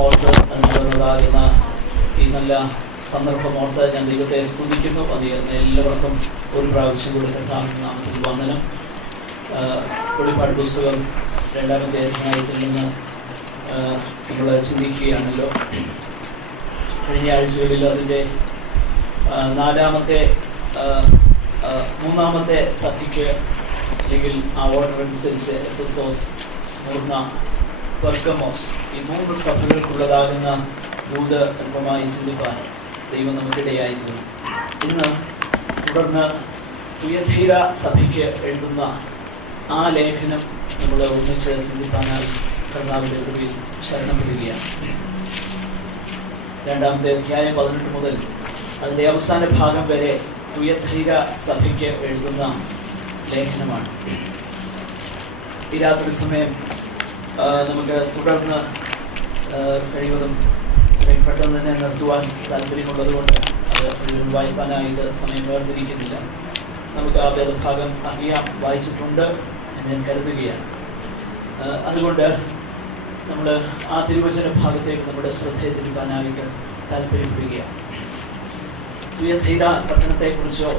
ഓർത്ത് അതിനുള്ളതാകുന്ന ഈ നല്ല സന്ദർഭം ഓർത്ത് ഞാൻ ദൈവത്തെ സ്തുതിക്കുന്നു. അത് എല്ലാവർക്കും ഒരു പ്രാവശ്യം കൂടി കർത്താവിന്റെ നാമത്തിൽ വന്ദനം. വെളിപ്പാട് പുസ്തകം 2-ാമത്തെ അധ്യായത്തിൽ നിന്ന് നമ്മൾ ചിന്തിക്കുകയാണല്ലോ. കഴിഞ്ഞ ആഴ്ചകളിൽ അതിൻ്റെ 3-ാമത്തെ സഭയ്ക്ക് അല്ലെങ്കിൽ ആ ഓർഡർ അനുസരിച്ച് എഫെസോസ്, സ്മുർണ, പെർഗമോസ് ഈ 3 സഭകൾക്കുള്ളതാകുന്ന ദൂത് അല്പമായി ചിന്തിക്കാൻ ദൈവം നമുക്കിടയായി തീർന്നു. ഇന്ന് തുടർന്ന് തുയഥൈര സഭയ്ക്ക് എഴുതുന്ന ആ ലേഖനം നമ്മൾ ഒന്നിച്ച് ചിന്തിക്കാനായി കർത്താവിന്റെ കൃപയിൽ ശരണപ്പെടുകയാണ്. 2-ാമത്തെ അധ്യായം 18 മുതൽ അതിൻ്റെ അവസാന ഭാഗം വരെ തുയഥൈര സഭയ്ക്ക് എഴുതുന്ന ലേഖനമാണ്. ഈ രാത്രി സമയം നമുക്ക് തുടർന്ന് കഴിവതും പെട്ടെന്ന് തന്നെ നിർത്തുവാൻ താല്പര്യമുള്ളത് കൊണ്ട് അത് വായിക്കാനായിട്ട് സമയം വേർതിരിക്കുന്നില്ല. നമുക്ക് ആ വേദഭാഗം അറിയാം, വായിച്ചിട്ടുണ്ട് എന്ന് ഞാൻ കരുതുകയാണ്. അതുകൊണ്ട് നമ്മൾ ആ തിരുവചന ഭാഗത്തേക്ക് നമ്മുടെ ശ്രദ്ധയെ തിരിക്കാനായിട്ട് താല്പര്യപ്പെടുകയാണ്. തുയഥൈര പട്ടണത്തെക്കുറിച്ചോ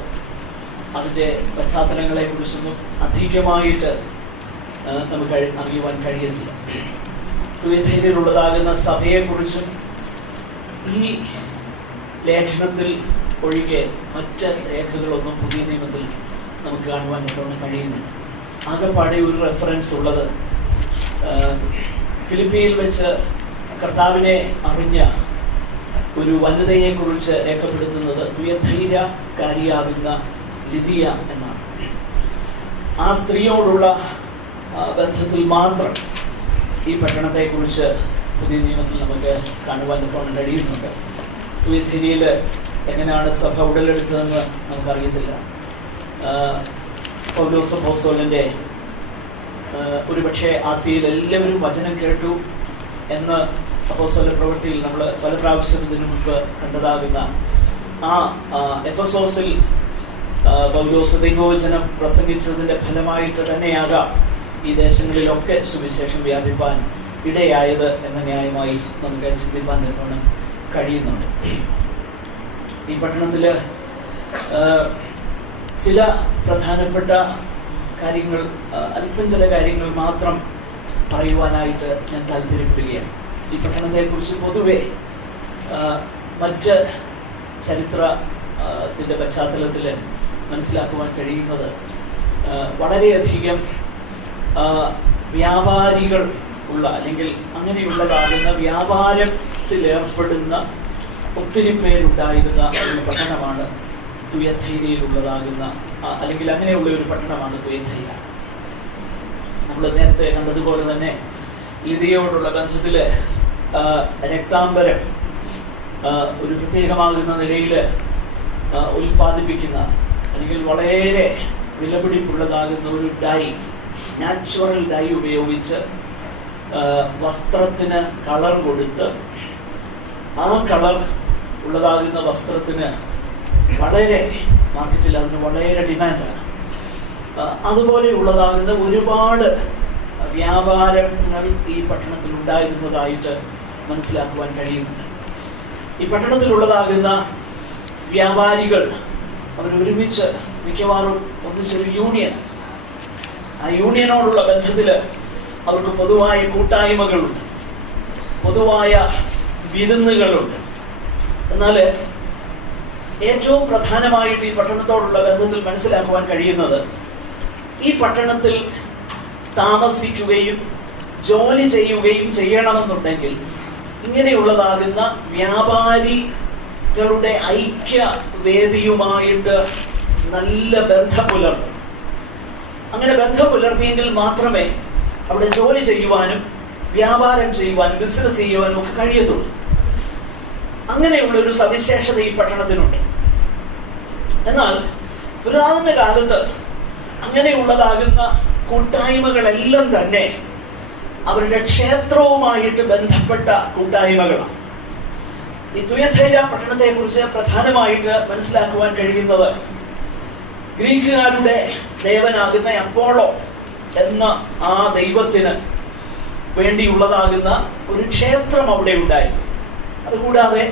അതിൻ്റെ പശ്ചാത്തലങ്ങളെക്കുറിച്ചൊന്നും അധികമായിട്ട് നമുക്ക് അറിയുവാൻ കഴിയത്തില്ല. തുയഥൈരയിലുള്ളതാകുന്ന സഭയെക്കുറിച്ചും ഈ ലേഖനത്തിൽ ഒഴികെ മറ്റ് രേഖകളൊന്നും പുതിയ നിയമത്തിൽ നമുക്ക് കാണുവാൻ കഴിയുന്നില്ല. ആകെപ്പാടെ ഒരു റെഫറൻസ് ഉള്ളത് ഫിലിപ്പിയിൽ വെച്ച് കർത്താവിനെ അറിഞ്ഞ ഒരു വനിതയെക്കുറിച്ച് രേഖപ്പെടുത്തുന്നത് തുയഥൈരക്കാരിയാകുന്ന ലിദിയ എന്നാണ്. ആ സ്ത്രീയോടുള്ള ബന്ധത്തിൽ മാത്രം ഈ പട്ടണത്തെക്കുറിച്ച് പുതിയ നിയമത്തിൽ നമുക്ക് കാണുവാൻ കഴിയുന്നുണ്ട്. തുയഥൈരയിൽ എങ്ങനെയാണ് സഭ ഉടലെടുത്തതെന്ന് നമുക്കറിയത്തില്ല. പൗലോസ് അപ്പോസ്തലന്റെ ഒരുപക്ഷെ ആസിയയിൽ എല്ലാവരും വചനം കേട്ടു എന്ന് അപ്പോസ്തല പ്രവൃത്തിയിൽ നമ്മൾ പല പ്രാവശ്യം ഇതിനു മുൻപ് കണ്ടതാകുന്ന ആ എഫെസോസിൽ പൗലോസ് ദൈവവചനം പ്രസംഗിച്ചതിന്റെ ഫലമായിട്ട് തന്നെയാകാം ഈ ദേശങ്ങളിലൊക്കെ സുവിശേഷം വ്യാപിപ്പാൻ ഇടയായത് എന്ന ന്യായമായി നമുക്ക് ചിന്തിപ്പാൻ കഴിയുന്നുണ്ട്. ഈ പട്ടണത്തില് ചില പ്രധാനപ്പെട്ട കാര്യങ്ങൾ, അല്പം ചില കാര്യങ്ങൾ മാത്രം പറയുവാനായിട്ട് ഞാൻ താല്പര്യപ്പെടുകയാണ്. ഈ പട്ടണത്തെക്കുറിച്ച് പൊതുവെ മറ്റ് ചരിത്രത്തിൻ്റെ പശ്ചാത്തലത്തിൽ മനസ്സിലാക്കുവാൻ കഴിയുന്നത് വളരെയധികം വ്യാപാരികൾ ഉള്ള അല്ലെങ്കിൽ അങ്ങനെയുള്ളതാകുന്ന വ്യാപാരത്തിൽ ഏർപ്പെടുന്ന ഒത്തിരി പേരുണ്ടായിരുന്ന ഒരു പട്ടണമാണ് തുയഥൈരയിലുള്ളതാകുന്ന, അല്ലെങ്കിൽ അങ്ങനെയുള്ള ഒരു പട്ടണമാണ് തുയഥൈര. നമ്മൾ നേരത്തെ കണ്ടതുപോലെ തന്നെ ലിദിയയോടുള്ള ബന്ധത്തില് രക്താംബരം ഒരു പ്രത്യേകമാകുന്ന നിലയിൽ ഉൽപ്പാദിപ്പിക്കുന്ന അല്ലെങ്കിൽ വളരെ വിലപിടിപ്പുള്ളതാകുന്ന ഒരു ഡൈ, നാച്ചുറൽ ഡൈ ഉപയോഗിച്ച് വസ്ത്രത്തിന് കളർ കൊടുത്ത് ആ കളർ ഉള്ളതാകുന്ന വസ്ത്രത്തിന് വളരെ മാർക്കറ്റിൽ അതിന് വളരെ ഡിമാൻഡാണ്. അതുപോലെ ഉള്ളതാകുന്ന ഒരുപാട് വ്യാപാരങ്ങൾ ഈ പട്ടണത്തിൽ ഉണ്ടായിരുന്നതായിട്ട് മനസ്സിലാക്കുവാൻ കഴിയുന്നുണ്ട്. ഈ പട്ടണത്തിലുള്ളതാകുന്ന വ്യാപാരികൾ അവരൊരുമിച്ച് മിക്കവാറും ഒന്നിച്ചൊരു യൂണിയൻ, ആ യൂണിയനോടുള്ള ബന്ധത്തിൽ അവർക്ക് പൊതുവായ കൂട്ടായ്മകളുണ്ട്, പൊതുവായ വിരുന്നുകളുണ്ട്. എന്നാൽ ഏറ്റവും പ്രധാനമായിട്ട് ഈ പട്ടണത്തോടുള്ള ബന്ധത്തിൽ മനസ്സിലാക്കുവാൻ കഴിയുന്നത് ഈ പട്ടണത്തിൽ താമസിക്കുകയും ജോലി ചെയ്യുകയും ചെയ്യണമെന്നുണ്ടെങ്കിൽ ഇങ്ങനെയുള്ളതാകുന്ന വ്യാപാരികളുടെ ഐക്യവേദിയുമായിട്ട് നല്ല ബന്ധം പുലർത്തും. അങ്ങനെ ബന്ധം പുലർത്തിയെങ്കിൽ മാത്രമേ അവിടെ ജോലി ചെയ്യുവാനും വ്യാപാരം ചെയ്യുവാനും ബിസിനസ് ചെയ്യുവാനും ഒക്കെ കഴിയത്തുള്ളൂ. അങ്ങനെയുള്ള ഒരു സവിശേഷത ഈ പട്ടണത്തിനുണ്ട്. എന്നാൽ പുരാതന കാലത്ത് അങ്ങനെയുള്ളതാകുന്ന കൂട്ടായ്മകളെല്ലാം തന്നെ അവരുടെ ക്ഷേത്രവുമായിട്ട് ബന്ധപ്പെട്ട കൂട്ടായ്മകളാണ്. ഈ തുയഥൈര പട്ടണത്തെ കുറിച്ച് പ്രധാനമായിട്ട് മനസ്സിലാക്കുവാൻ കഴിയുന്നത് ഗ്രീക്കുകാരുടെ ദേവനാകുന്ന അപ്പോളോ എന്ന ആ ദൈവത്തിന് വേണ്ടിയുള്ളതാകുന്ന ഒരു ക്ഷേത്രം അവിടെ ഉണ്ടായിരുന്നു. അതുകൂടാതെ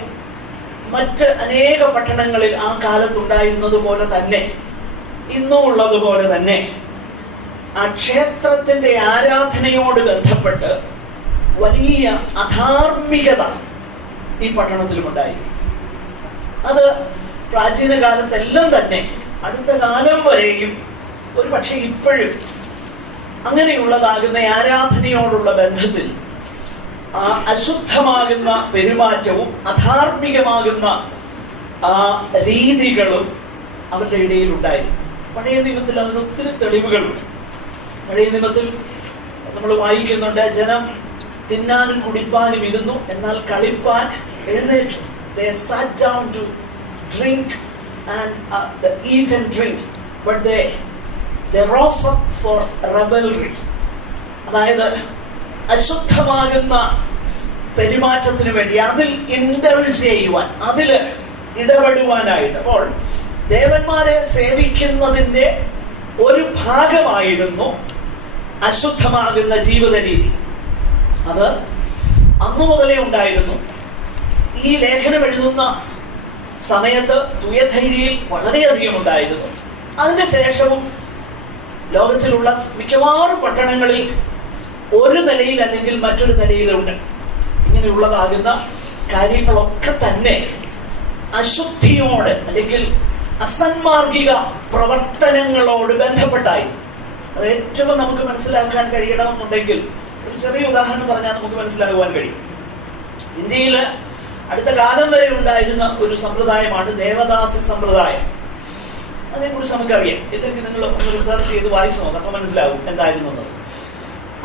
മറ്റ് അനേക പട്ടണങ്ങളിൽ ആ കാലത്തുണ്ടായിരുന്നത് പോലെ തന്നെ ഇന്നും ഉള്ളതുപോലെ തന്നെ ആ ക്ഷേത്രത്തിന്റെ ആരാധനയോട് ബന്ധപ്പെട്ട് വലിയ അധാർമികത ഈ പട്ടണത്തിലുമുണ്ടായിരുന്നു. അത് പ്രാചീന കാലത്തെല്ലാം തന്നെ അടുത്ത കാലം വരെയും ഒരു പക്ഷെ ഇപ്പോഴും അങ്ങനെയുള്ളതാകുന്ന ആരാധനയോടുള്ള ബന്ധത്തിൽ ആ അശുദ്ധമാകുന്ന പെരുമാറ്റവും അധാർമികമാകുന്ന ആ രീതികളും അവരുടെ ഇടയിൽ ഉണ്ടായിരുന്നു. പഴയ നിയമത്തിൽ അതിന് ഒത്തിരി തെളിവുകളുണ്ട്. പഴയ നിയമത്തിൽ നമ്മൾ വായിക്കുന്നുണ്ട്, ജനം തിന്നാനും കുടിപ്പാനും ഇരുന്നു, എന്നാൽ കളിപ്പാൻ എഴുന്നേറ്റു. They sat down to drink and eat and drink, but they rose up for revelry. അതായത് അശുദ്ധമാകുന്ന പെരുമാറ്റത്തിന് വേണ്ടി അതിൽ ഇൻഡൾജ് ചെയ്യുവാൻ, അതിൽ ഇടപെടുവാനായിട്ട്. അപ്പോൾ ദേവന്മാരെ സേവിക്കുന്നതിൻ്റെ ഒരു ഭാഗമായിരുന്നു അശുദ്ധമാകുന്ന ജീവിത രീതി. അത് അന്നു മുതലേ ഉണ്ടായിരുന്നു. ഈ ലേഖനം എഴുതുന്ന സമയത്ത് തുയഥൈരിയിൽ വളരെയധികം ഉണ്ടായിരുന്നു. അതിന് ശേഷവും ലോകത്തിലുള്ള മിക്കവാറും പട്ടണങ്ങളിൽ ഒരു നിലയിൽ അല്ലെങ്കിൽ മറ്റൊരു നിലയിലുണ്ട്. ഇങ്ങനെയുള്ളതാകുന്ന കാര്യങ്ങളൊക്കെ തന്നെ അശുദ്ധിയോട് അല്ലെങ്കിൽ അസന്മാർഗിക പ്രവർത്തനങ്ങളോട് ബന്ധപ്പെട്ടായി. അത് ഏറ്റവും നമുക്ക് മനസ്സിലാക്കാൻ കഴിയണമെന്നുണ്ടെങ്കിൽ ഒരു ചെറിയ ഉദാഹരണം പറഞ്ഞാൽ നമുക്ക് മനസ്സിലാകുവാൻ കഴിയും. ഇന്ത്യയിൽ അടുത്ത കാലം വരെ ഉണ്ടായിരുന്ന ഒരു സമ്പ്രദായമാണ് ദേവദാസി സമ്പ്രദായം. അതിനെക്കുറിച്ച് നമുക്കറിയാം. ഇല്ലെങ്കിൽ നിങ്ങൾ ഒന്ന് റിസർച്ച് ചെയ്ത് വായിച്ചു നോക്കാം, അപ്പം മനസ്സിലാവും എന്തായിരുന്നു എന്നത്.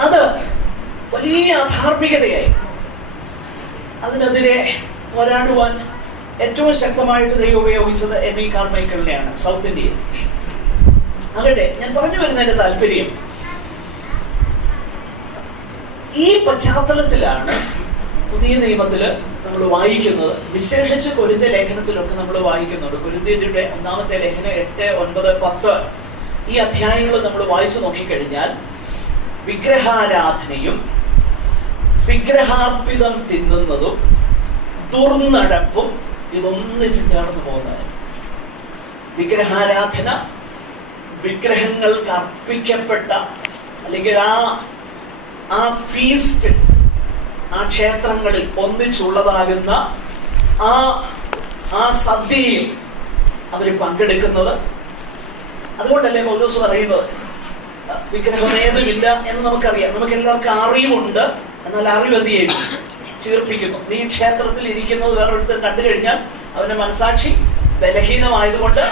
അത് വലിയ അധാർമികതയായി. അതിനെതിരെ പോരാടുവാൻ ഏറ്റവും ശക്തമായിട്ട് ദൈവം ഉപയോഗിച്ചത് എമി കാർമൈക്കലിനെയാണ്, സൗത്ത് ഇന്ത്യയിൽ. ആകട്ടെ, ഞാൻ പറഞ്ഞു വരുന്നതിന്റെ താല്പര്യം ഈ പശ്ചാത്തലത്തിലാണ് പുതിയ നിയമത്തില് നമ്മൾ വായിക്കുന്നത്. വിശേഷിച്ച് കൊരിന്ത്യ ലേഖനത്തിലൊക്കെ നമ്മൾ വായിക്കുന്നുണ്ട്. കൊരിന്ത്യരുടെ 1-ാമത്തെ ലേഖനം 8, 9, 10 ഈ അധ്യായങ്ങൾ നമ്മൾ വായിച്ചു നോക്കിക്കഴിഞ്ഞാൽ വിഗ്രഹാരാധനയും വിഗ്രഹാർപ്പിതം തിന്നുന്നതും ദുർനടപ്പും ഇതൊന്നിച്ച് ചേർന്ന് പോകുന്നതാണ്. വിഗ്രഹാരാധന, വിഗ്രഹങ്ങൾക്ക് അർപ്പിക്കപ്പെട്ട അല്ലെങ്കിൽ ആ ഫീസ്റ്റ്, ആ ക്ഷേത്രങ്ങളിൽ ഒന്നിച്ചുള്ളതാകുന്ന ആ സദ്യയിൽ അവർ പങ്കെടുക്കുന്നത്. അതുകൊണ്ടല്ലേ പൗലോസ് പറയുന്നത് വിഗ്രഹമേതുമില്ല എന്ന് നമുക്കറിയാം. നമുക്ക് എല്ലാവർക്കും അറിവുണ്ട്, എന്നാൽ അറിവ് എന്ത് ചെയ്യുന്നു? ചീർപ്പിക്കുന്നു. നീ ക്ഷേത്രത്തിൽ ഇരിക്കുന്നത് വേറൊരുത്തർ കണ്ടു കഴിഞ്ഞാൽ അവന്റെ മനസാക്ഷി ബലഹീനമായതുകൊണ്ട്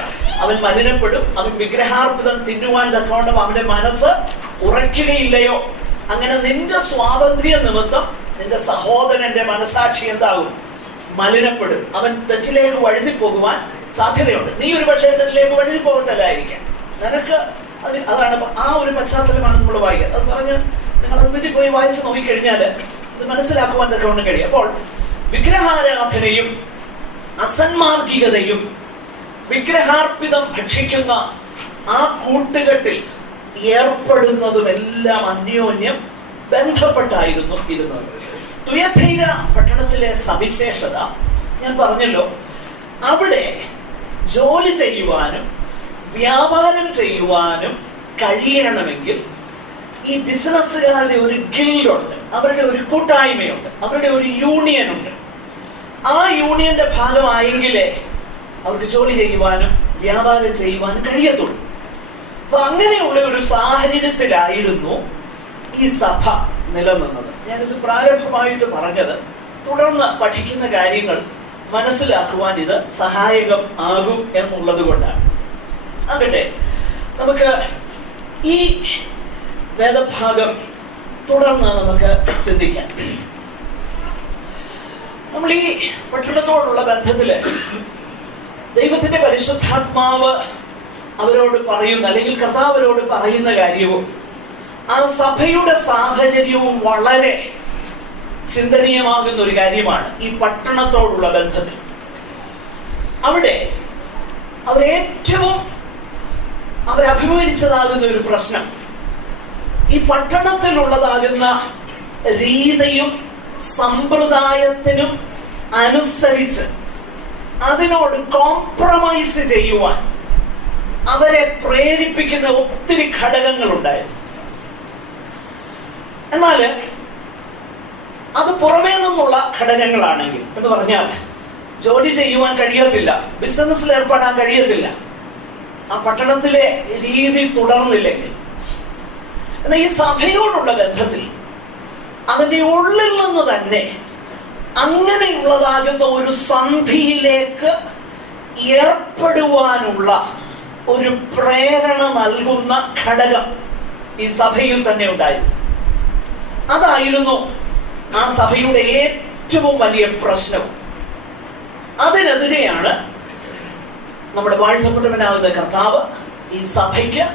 അവൻ മലിനപ്പെടും. അവൻ വിഗ്രഹാർപ്പിതം തിന്നുവാൻ തക്കവണ്ണം അവന്റെ മനസ്സ് ഉറയ്ക്കുകയില്ലയോ? അങ്ങനെ നിന്റെ സ്വാതന്ത്ര്യ നിമിത്തം നിന്റെ സഹോദരന്റെ മനസാക്ഷി എന്താകും? മലിനപ്പെടും. അവൻ തെറ്റിലേക്ക് വഴുതി പോകുവാൻ സാധ്യതയുണ്ട്. നീ ഒരു പക്ഷേ തെറ്റിലേക്ക് വഴുതി പോകത്തല്ലായിരിക്കാം. നിനക്ക് അതാണ് ആ ഒരു പശ്ചാത്തലമാണ് നമ്മൾ വായിക്കുക. അത് പറഞ്ഞ് നിങ്ങൾ അതിനെ പോയി വായിച്ച് നോക്കിക്കഴിഞ്ഞാൽ ഇത് മനസ്സിലാക്കുവാൻ തക്കവണ്ണം കഴിയും. അപ്പോൾ വിഗ്രഹാരാധനയും അസന്മാർഗികതയും വിഗ്രഹാർപ്പിതം ഭക്ഷിക്കുന്ന ആ കൂട്ടുകെട്ടിൽ ഏർപ്പെടുന്നതും എല്ലാം അന്യോന്യം ബന്ധപ്പെട്ടായിരുന്നു ഇരുന്നത്. തുയഥൈര പട്ടണത്തിലെ സവിശേഷത ഞാൻ പറഞ്ഞല്ലോ, അവിടെ ജോലി ചെയ്യുവാനും വ്യാപാരം ചെയ്യുവാനും കഴിയണമെങ്കിൽ ഈ ബിസിനസ്സുകാരുടെ ഒരു ഗിൽഡുണ്ട്, അവരുടെ ഒരു കൂട്ടായ്മയുണ്ട്, അവരുടെ ഒരു യൂണിയൻ ഉണ്ട്. ആ യൂണിയന്റെ ഭാഗമായെങ്കിലേ അവർക്ക് ജോലി ചെയ്യുവാനും വ്യാപാരം ചെയ്യുവാനും കഴിയത്തുള്ളൂ. അപ്പൊ അങ്ങനെയുള്ള ഒരു സാഹചര്യത്തിലായിരുന്നു ഈ സഭ നിലനിന്നത്. ഞാനിത് പ്രാരംഭമായിട്ട് പറഞ്ഞത് തുടർന്ന് പഠിക്കുന്ന കാര്യങ്ങൾ മനസ്സിലാക്കുവാൻ ഇത് സഹായകം ആകും എന്നുള്ളത് കൊണ്ടാണ്. ആകട്ടെ, നമുക്ക് ഈ വേദഭാഗം തുടർന്ന് നമുക്ക് ചിന്തിക്കാം. നമ്മൾ ഈ പട്ടണത്തോടുള്ള ബന്ധത്തില് ദൈവത്തിന്റെ പരിശുദ്ധാത്മാവ് അവരോട് പറയുന്ന അല്ലെങ്കിൽ കർത്താവരോട് പറയുന്ന കാര്യവും ആ സഭയുടെ സാഹചര്യവും വളരെ ചിന്തനീയമാകുന്ന ഒരു കാര്യമാണ്. ഈ പട്ടണത്തോടുള്ള ബന്ധത്തിൽ അവിടെ അവരഭിമുഖീകരിച്ചതാകുന്ന ഒരു പ്രശ്നം, ഈ പട്ടണത്തിലുള്ളതാകുന്ന രീതിയും സമ്പ്രദായത്തിനും അനുസരിച്ച് അതിനോട് കോംപ്രമൈസ് ചെയ്യുവാൻ അവരെ പ്രേരിപ്പിക്കുന്ന ഒത്തിരി ഘടകങ്ങളുണ്ടായിരുന്നു. എന്നാൽ അത് പുറമേ നിന്നുള്ള ഘടകങ്ങളാണെങ്കിൽ എന്ന് പറഞ്ഞാൽ ജോലി ചെയ്യുവാൻ കഴിയത്തില്ല, ബിസിനസ്സിൽ ഏർപ്പെടാൻ കഴിയത്തില്ല, ആ പട്ടണത്തിലെ രീതി തുടർന്നില്ലെങ്കിൽ. എന്നാൽ ഈ സഭയോടുള്ള ബന്ധത്തിൽ അതിൻ്റെ ഉള്ളിൽ നിന്ന് തന്നെ അങ്ങനെയുള്ളതാകുന്ന ഒരു സന്ധിയിലേക്ക് ഏർപ്പെടുവാനുള്ള ഒരു പ്രേരണ നൽകുന്ന ഘടകം ഈ സഭയിൽ തന്നെ ഉണ്ടായിരുന്നു. അതായിരുന്നു ആ സഭയുടെ ഏറ്റവും വലിയ പ്രശ്നം. അതിനെതിരെയാണ് നമ്മുടെ വാഴ്ത്തപ്പെട്ടവനാകുന്ന കർത്താവ് ഈ സഭയ്ക്ക്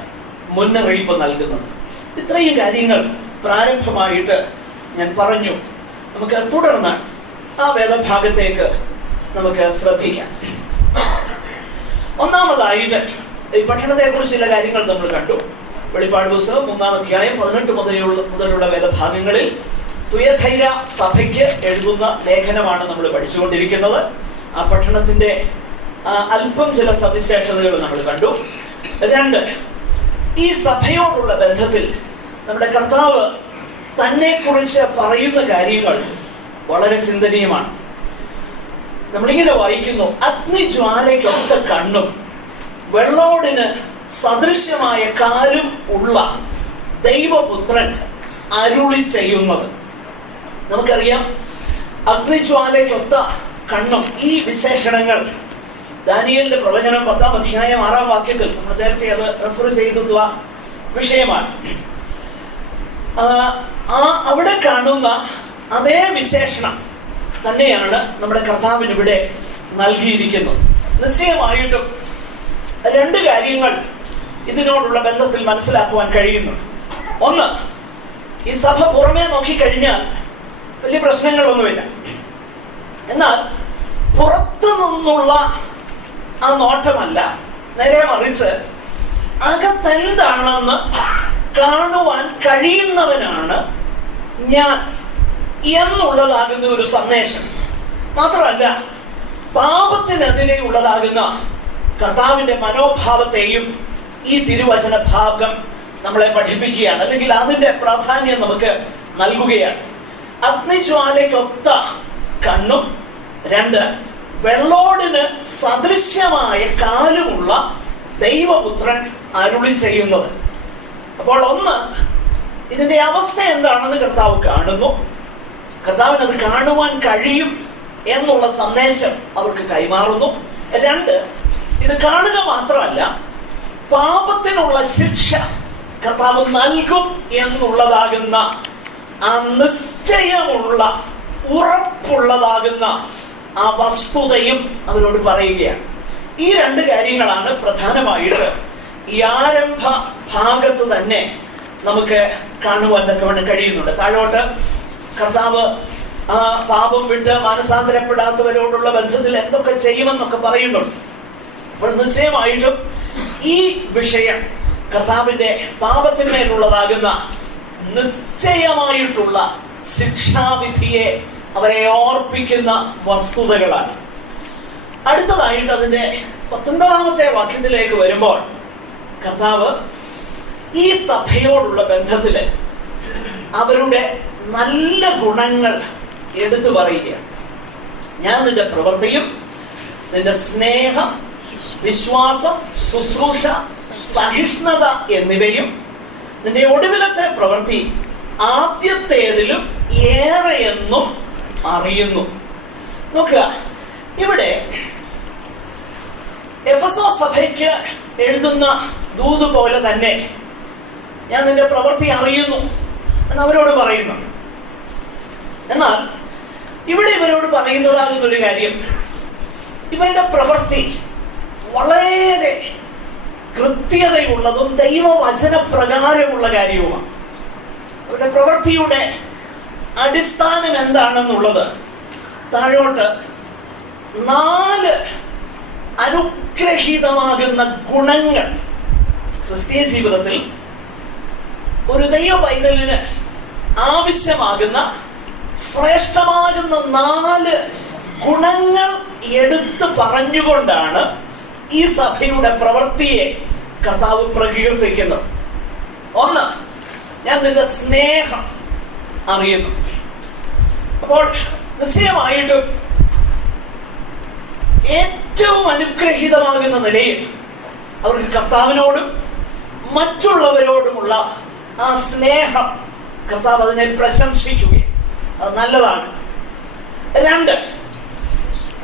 മുന്നറിയിപ്പ് നൽകുന്നത്. ഇത്രയും കാര്യങ്ങൾ പ്രാരംഭമായിട്ട് ഞാൻ പറഞ്ഞു. നമുക്ക് തുടർന്ന് ആ വേദഭാഗത്തേക്ക് നമുക്ക് ശ്രദ്ധിക്കാം. ഒന്നാമതായിട്ട് ഈ പട്ടണത്തെ കുറിച്ചുള്ള കാര്യങ്ങൾ നമ്മൾ കണ്ടു. വെളിപ്പാട് പുസ്തകം 3-ാം അധ്യായം 18 മുതലുള്ള വേദഭാഗങ്ങളിൽ തുയഥൈര സഭയ്ക്ക് എഴുതുന്ന ലേഖനമാണ് നമ്മൾ പഠിച്ചുകൊണ്ടിരിക്കുന്നത്. ആ പട്ടണത്തിന്റെ അല്പം ചില സവിശേഷതകൾ നമ്മൾ കണ്ടു. 2, ഈ സഭയോടുള്ള ബന്ധത്തിൽ നമ്മുടെ കർത്താവ് തന്നെ കുറിച്ച് പറയുന്ന കാര്യങ്ങൾ വളരെ ചിന്തനീയമാണ്. നമ്മളിങ്ങനെ വായിക്കുന്നു, അഗ്നിജ്വാലയ്ക്കൊത്ത കണ്ണും വെള്ളോടിന് സദൃശ്യമായ കാലും ഉള്ള ദൈവപുത്രൻ അരുളി ചെയ്യുന്നത്. നമുക്കറിയാം, അഗ്നിജ്വാലയ്ക്കൊത്ത കണ്ണും ഈ വിശേഷണങ്ങൾ ദാനിയേലിന്റെ പ്രവചനം 10-ാം അധ്യായം 6-ാം വാക്യത്തിൽ നമ്മൾ നേരത്തെ അത് റെഫർ ചെയ്തിട്ടുള്ള വിഷയമാണ്. അവിടെ കാണുന്ന അതേ വിശേഷണം തന്നെയാണ് നമ്മുടെ കർത്താവിന് ഇവിടെ നൽകിയിരിക്കുന്നത്. നിശ്ചയമായിട്ടും 2 കാര്യങ്ങൾ ഇതിനോടുള്ള ബന്ധത്തിൽ മനസ്സിലാക്കുവാൻ കഴിയുന്നുണ്ട്. ഒന്ന്, ഈ സഭ പുറമേ നോക്കിക്കഴിഞ്ഞാൽ വലിയ പ്രശ്നങ്ങളൊന്നുമില്ല. എന്നാൽ പുറത്തു നിന്നുള്ള ആ നോട്ടമല്ല, നേരെ മറിച്ച് അകത്തെന്താണെന്ന് കാണുവാൻ കഴിയുന്നവനാണ് ഞാൻ എന്നുള്ളതാകുന്ന ഒരു സന്ദേശം. മാത്രമല്ല, പാപത്തിനെതിരെ ഉള്ളതാകുന്ന കർത്താവിന്റെ മനോഭാവത്തെയും ഈ തിരുവചന ഭാഗം നമ്മളെ പഠിപ്പിക്കുകയാണ്, അല്ലെങ്കിൽ അതിന്റെ പ്രാധാന്യം നമുക്ക് നൽകുകയാണ്. അഗ്നിജ്വാലയ്ക്കൊത്ത കണ്ണും 2, വെള്ളോടിന് സദൃശ്യമായ കാലുമുള്ള ദൈവപുത്രൻ അരുളി ചെയ്യുന്നത്. അപ്പോൾ 1, ഇതിന്റെ അവസ്ഥ എന്താണെന്ന് കർത്താവ് കാണുന്നു. കർത്താവിന് അത് കാണുവാൻ കഴിയും എന്നുള്ള സന്ദേശം അവർക്ക് കൈമാറുന്നു. 2, ഇത് കാണുക മാത്രമല്ല, പാപത്തിനുള്ള ശിക്ഷ കർത്താവ് നൽകും എന്നുള്ളതാകുന്ന ആ നിശ്ചയമുള്ള ഉറപ്പുള്ളതാകുന്ന ആ വസ്തുതയും അവരോട് പറയുകയാണ്. ഈ 2 കാര്യങ്ങളാണ് പ്രധാനമായിട്ട് ഈ ആരംഭ ഭാഗത്ത് തന്നെ നമുക്ക് കാണുവാൻ തക്കവണ്ണം കഴിയുന്നുണ്ട്. താഴോട്ട് കർത്താവ് പാപം വിട്ട് മാനസാന്തരപ്പെടാത്തവരോടുള്ള ബന്ധത്തിൽ എന്തൊക്കെ ചെയ്യുമെന്നൊക്കെ പറയുന്നുണ്ട്. അപ്പോൾ നിശ്ചയമായിട്ടും ഈ വിഷയം കർത്താവിന്റെ പാപത്തിന്മേലുള്ളതാകുന്ന നിശ്ചയമായിട്ടുള്ള ശിക്ഷാവിധിയെ അവരെ ഓർപ്പിക്കുന്ന വസ്തുതകളാണ്. അടുത്തതായിട്ട് അതിന്റെ 19-ാമത്തെ വാക്യത്തിലേക്ക് വരുമ്പോൾ കർത്താവ് ഈ സഭയോടുള്ള ബന്ധത്തില് അവരുടെ നല്ല ഗുണങ്ങൾ എടുത്തു പറയുകയാണ്. ഞാൻ നിന്റെ പ്രവൃത്തിയും നിന്റെ സ്നേഹം, വിശ്വാസം, ശുശ്രൂഷ, സഹിഷ്ണുത എന്നിവയും നിന്റെ ഒടുവിലത്തെ പ്രവൃത്തി ആദ്യത്തേതിലും ഏറെയെന്നും അറിയുന്നു. നോക്കുക, ഇവിടെ എഫെസോ സഭയ്ക്ക് എഴുതുന്ന ദൂത് പോലെ തന്നെ ഞാൻ നിന്റെ പ്രവൃത്തി അറിയുന്നു എന്ന് അവരോട് പറയുന്നു. എന്നാൽ ഇവിടെ ഇവരോട് പറയുന്നതാകുന്ന ഒരു കാര്യം, ഇവരുടെ പ്രവൃത്തി വളരെ കൃത്യതയുള്ളതും ദൈവവചനപ്രകാരമുള്ള കാര്യവുമാണ്. അവരുടെ പ്രവൃത്തിയുടെ അടിസ്ഥാനം എന്താണെന്നുള്ളത് താഴോട്ട് 4 അനുഗ്രഹീതമാകുന്ന ഗുണങ്ങൾ ക്രിസ്തീയ ജീവിതത്തിൽ ഒരു ദൈവ പൈതലിന് ആവശ്യമാകുന്ന ശ്രേഷ്ഠമാകുന്ന 4 ഗുണങ്ങൾ എടുത്തു പറഞ്ഞുകൊണ്ടാണ് ഈ സഭയുടെ പ്രവൃത്തിയെ കർത്താവ് പ്രകീർത്തിക്കുന്നത്. ഒന്ന്, ഞാൻ നിന്റെ സ്നേഹം അറിയുന്നു. അപ്പോൾ നിശ്ചയമായിട്ടും ഏറ്റവും അനുഗ്രഹീതമാകുന്ന നിലയിൽ അവർക്ക് കർത്താവിനോടും മറ്റുള്ളവരോടുമുള്ള ആ സ്നേഹം, കർത്താവ് അതിനെ പ്രശംസിക്കുകയും അത് നല്ലതാണ്. 2,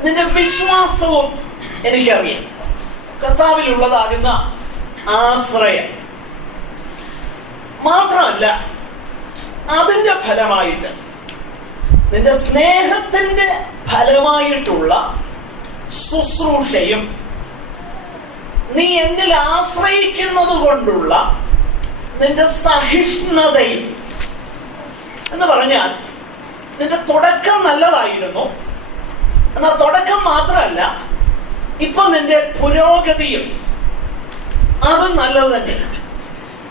നിന്റെ വിശ്വാസവും എനിക്കറിയാം. കർത്താവിലുള്ളതാകുന്ന ആശ്രയം മാത്രമല്ല, അതിന്റെ ഫലമായിട്ട് നിന്റെ സ്നേഹത്തിന്റെ ഫലമായിട്ടുള്ള ശുശ്രൂഷയും നീ എന്നിൽ ആശ്രയിക്കുന്നത് കൊണ്ടുള്ള നിന്റെ സഹിഷ്ണുതയും. എന്ന് പറഞ്ഞാൽ നിന്റെ തുടക്കം നല്ലതായിരുന്നു, എന്നാൽ തുടക്കം മാത്രമല്ല, ഇപ്പൊ നിന്റെ പുരോഗതിയും അത് നല്ലത് തന്നെയാണ്.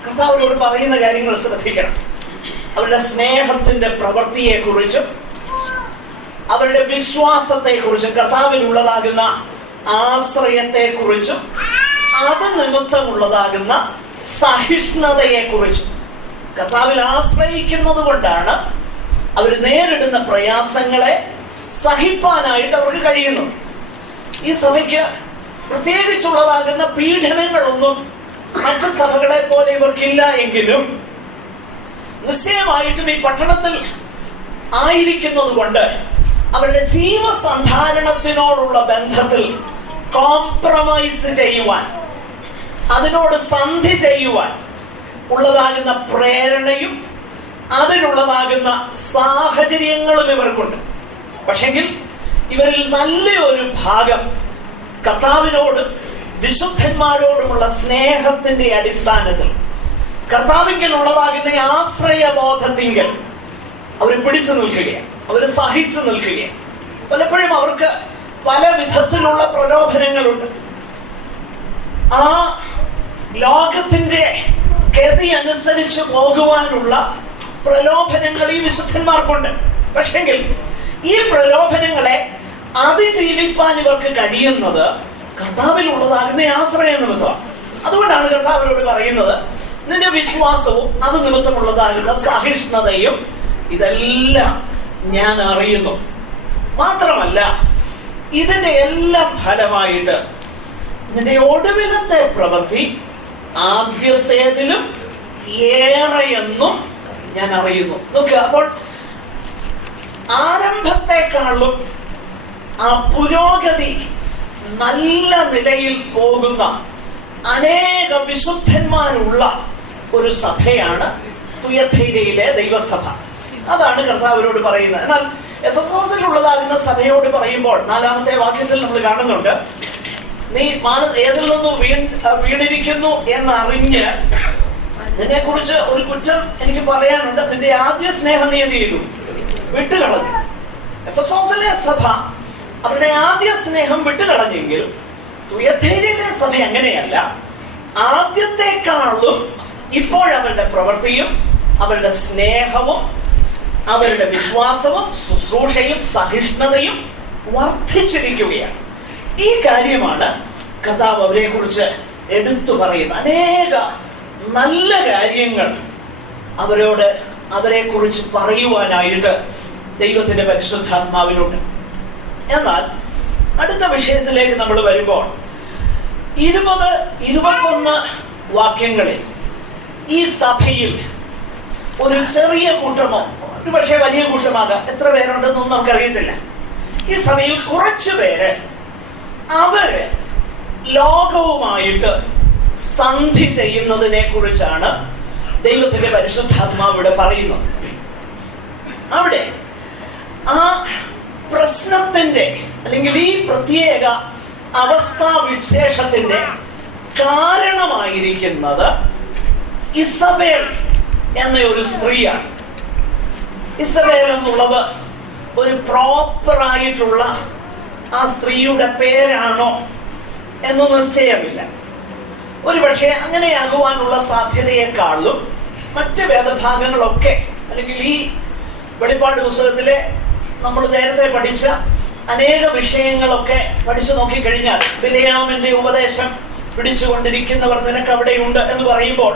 കർത്താവിനോട് പറയുന്ന കാര്യങ്ങൾ ശ്രദ്ധിക്കണം. അവരുടെ സ്നേഹത്തിന്റെ പ്രവൃത്തിയെ കുറിച്ചും അവരുടെ വിശ്വാസത്തെ കുറിച്ചും കർത്താവിനുള്ളതാകുന്ന ആശ്രയത്തെ കുറിച്ചും അത് നിമിത്തമുള്ളതാകുന്ന സഹിഷ്ണുതയെ കുറിച്ചും. കർത്താവിൽ ആശ്രയിക്കുന്നത് കൊണ്ടാണ് അവർ നേരിടുന്ന പ്രയാസങ്ങളെ സഹിപ്പാനായിട്ട് അവർക്ക് കഴിയുന്നു. ഈ സഭയ്ക്ക് പ്രത്യേകിച്ചുള്ളതാകുന്ന പീഡനങ്ങളൊന്നും മറ്റ് സഭകളെ പോലെ ഇവർക്കില്ല എങ്കിലും നിശ്ചയമായിട്ടും ഈ പട്ടണത്തിൽ ആയിരിക്കുന്നത് കൊണ്ട് അവരുടെ ജീവസന്ധാരണത്തിനോടുള്ള ബന്ധത്തിൽ കോംപ്രമൈസ് ചെയ്യുവാൻ, അതിനോട് സന്ധി ചെയ്യുവാൻ ഉള്ളതാകുന്ന പ്രേരണയും അതിനുള്ളതാകുന്ന സാഹചര്യങ്ങളും ഇവർക്കുണ്ട്. പക്ഷെങ്കിൽ ഇവരിൽ നല്ലൊരു ഭാഗം കർത്താവിനോടും വിശുദ്ധന്മാരോടുമുള്ള സ്നേഹത്തിന്റെ അടിസ്ഥാനത്തിൽ കർത്താവിങ്കൽ ഉള്ളതാകുന്ന ആശ്രയബോധത്തിങ്കൽ അവർ പിടിച്ചു നിൽക്കുകയാണ്, അവർ സഹിച്ചു നിൽക്കുകയാണ്. പലപ്പോഴും അവർക്ക് പല വിധത്തിലുള്ള പ്രലോഭനങ്ങളുണ്ട്. ആ ലോകത്തിന്റെ ഗതി അനുസരിച്ച് പോകുവാനുള്ള പ്രലോഭനങ്ങൾ ഈ വിശുദ്ധന്മാർക്കുണ്ട്. പക്ഷെങ്കിൽ ഈ പ്രലോഭനങ്ങളെ അതിജീവിപ്പാൻ ഇവർക്ക് കഴിയുന്നത് കർത്താവിലുള്ളതാകുന്ന ആശ്രയ നിമിത്തം. അതുകൊണ്ടാണ് കർത്താവിനോട് പറയുന്നത്, നിന്റെ വിശ്വാസവും അത് നിമിത്തമുള്ളതാകുന്ന സഹിഷ്ണുതയും ഇതെല്ലാം ഞാൻ അറിയുന്നു. മാത്രമല്ല, ഇതിന്റെ എല്ലാം ഫലമായിട്ട് നിന്റെ ഒടുവിലത്തെ പ്രവൃത്തി ആദ്യത്തേതിലും ഏറെയെന്നും ഞാൻ അറിയുന്നു. നോക്കുക, അപ്പോൾ ആരംഭത്തെക്കാളും ആ പുരോഗതി നല്ല നിലയിൽ പോകുന്ന അനേക വിശുദ്ധന്മാരുള്ള ഒരു സഭയാണ് തുയഥൈരയിലെ ദൈവസഭ. അതാണ് കർത്താവിനോട് പറയുന്നത്. എന്നാൽ എഫെസോസിലുള്ളതാകുന്ന സഭയോട് പറയുമ്പോൾ 4-ാമത്തെ വാക്യത്തിൽ നമ്മൾ കാണുന്നുണ്ട്, നീ ഏതിൽ നിന്നും വീണിരിക്കുന്നു എന്നറിഞ്ഞ് നിന്നെ കുറിച്ച് ഒരു കുറ്റം എനിക്ക് പറയാനുണ്ട്. നിന്റെ ആദ്യ സ്നേഹം നീ എന്ത് ചെയ്തു? വിട്ടുകളഞ്ഞു. എഫെസോസിലെ സഭ അവരുടെ ആദ്യ സ്നേഹം വിട്ടുകളഞ്ഞെങ്കിൽ തുയഥൈരയിലെ സഭ അങ്ങനെയല്ല. ആദ്യത്തെക്കാളും ഇപ്പോഴവരുടെ പ്രവൃത്തിയും അവരുടെ സ്നേഹവും അവരുടെ വിശ്വാസവും ശുശ്രൂഷയും സഹിഷ്ണുതയും വർദ്ധിച്ചിരിക്കുകയാണ്. ഈ കാര്യമാണ് കർത്താവ് അവരെ കുറിച്ച് എടുത്തു പറയുന്നത്. അനേക നല്ല കാര്യങ്ങൾ അവരെ കുറിച്ച് പറയുവാനായിട്ട് ദൈവത്തിന്റെ പരിശുദ്ധാത്മാവിനുണ്ട്. എന്നാൽ അടുത്ത വിഷയത്തിലേക്ക് നമ്മൾ വരുമ്പോൾ 20-21 വാക്യങ്ങളിൽ ഈ സഭയിൽ ഒരു ചെറിയ കൂട്ടമോ ഒരു പക്ഷേ വലിയ കൂട്ടമാകാം, എത്ര പേരുണ്ടെന്നൊന്നും നമുക്കറിയത്തില്ല, ഈ സഭയിൽ കുറച്ചു പേര് അവര് ലോകവുമായിട്ട് സന്ധി ചെയ്യുന്നതിനെ കുറിച്ചാണ് ദൈവത്തിന്റെ പരിശുദ്ധാത്മാവ് ഇവിടെ പറയുന്നത്. അവിടെ ആ പ്രശ്നത്തിന്റെ അല്ലെങ്കിൽ ഈ പ്രത്യേക അവസ്ഥാവിശേഷത്തിന്റെ കാരണമായിരിക്കുന്നത് ഇസബേൽ എന്ന ഒരു സ്ത്രീയാണ്. ഇസബേൽ എന്നുള്ളത് ഒരു പ്രോപ്പർ ആയിട്ടുള്ള ആ സ്ത്രീയുടെ പേരാണോ എന്ന് നിശ്ചയമില്ല. ഒരുപക്ഷെ അങ്ങനെയാകുവാനുള്ള സാധ്യതയെക്കാളും മറ്റ് വേദഭാഗങ്ങളൊക്കെ അല്ലെങ്കിൽ ഈ വെളിപ്പാട് പുസ്തകത്തിലെ നമ്മൾ നേരത്തെ പഠിച്ച അനേക വിഷയങ്ങളൊക്കെ പഠിച്ചു നോക്കിക്കഴിഞ്ഞാൽ ബിലെയാമിന്റെ ഉപദേശം പിടിച്ചുകൊണ്ടിരിക്കുന്നവർ നിനക്ക് അവിടെയുണ്ട് എന്ന് പറയുമ്പോൾ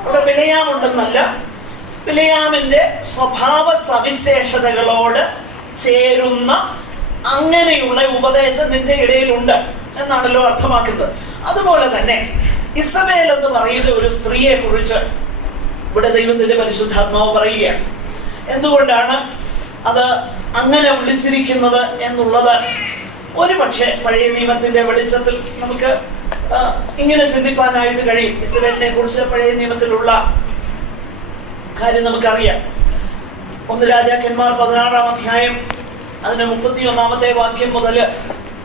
അവിടെ ബിലെയാമുണ്ടെന്നല്ല, ബിലെയാമിന്റെ സ്വഭാവ സവിശേഷതകളോട് ചേരുന്ന അങ്ങനെയുള്ള ഉപദേശം നിന്റെ ഇടയിലുണ്ട് എന്നാണല്ലോ അർത്ഥമാക്കുന്നത്. അതുപോലെ തന്നെ ഇസബേൽ എന്ന് പറയുന്ന ഒരു സ്ത്രീയെ കുറിച്ച് ഇവിടെ ദൈവത്തിന്റെ പരിശുദ്ധാത്മാവ് പറയുകയാണ്. എന്തുകൊണ്ടാണ് അത് അങ്ങനെ വിളിച്ചിരിക്കുന്നത് എന്നുള്ളത് ഒരു പക്ഷേ പഴയ നിയമത്തിന്റെ വെളിച്ചത്തിൽ നമുക്ക് ഇങ്ങനെ ചിന്തിപ്പാനായിട്ട് കഴിയും. ഇസ്രായേലിനെ കുറിച്ച് പഴയ നിയമത്തിലുള്ള കാര്യം നമുക്കറിയാം. 1 രാജാക്കന്മാർ 16-ാം അധ്യായം അതിന് 31-ാമത്തെ വാക്യം മുതൽ,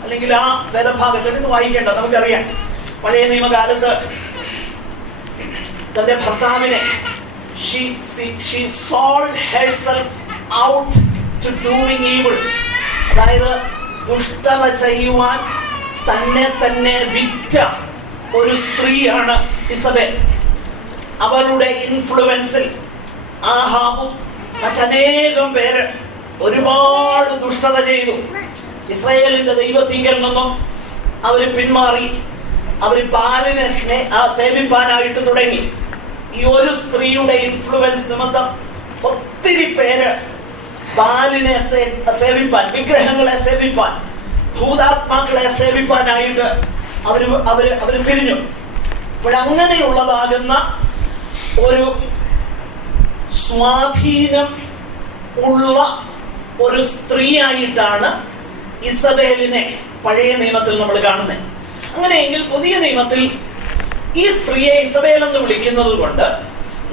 അല്ലെങ്കിൽ ആ വേദഭാഗത്തിൽ വായിക്കേണ്ട നമുക്കറിയാം. പഴയ നിയമകാലത്ത് തന്റെ ഭർത്താവിനെ she sold herself out to doing evil, അതായത് ദുഷ്ടത ചെയ്യുവാൻ തന്നെ വിറ്റ ഒരു സ്ത്രീയാണ് ഇസബേൽ. അവളുടെ ഇൻഫ്ലുവൻസിൽ ആഹാബും മറ്റനേകം പേര് ഒരുപാട് ദുഷ്ടത ചെയ്തു. ഇസ്രായേലിന്റെ ദൈവത്തിങ്കൽ നിന്നും അവർ പിന്മാറി, അവർ ബാലിനെ സേവിപ്പാനായിട്ട് തുടങ്ങി. ഈ ഒരു സ്ത്രീയുടെ ഇൻഫ്ലുവൻസ് നിമിത്തം ഒത്തിരി പേര് ബാലിനെ സേവിപ്പാൻ, വിഗ്രഹങ്ങളെ സേവിപ്പാൻ, ഭൂതാത്മാക്കളെ സേവിപ്പാനായിട്ട് അവര് തിരിഞ്ഞു. അപ്പോഴങ്ങനെയുള്ളതാകുന്ന ഒരു സ്വാധീനം ഉള്ള ഒരു സ്ത്രീയായിട്ടാണ് ഇസബേലിനെ പഴയ നിയമത്തിൽ നമ്മൾ കാണുന്നത്. അങ്ങനെയെങ്കിൽ പുതിയ നിയമത്തിൽ ഈ സ്ത്രീയെ ഇസബേൽ എന്ന് വിളിക്കുന്നത് കൊണ്ട്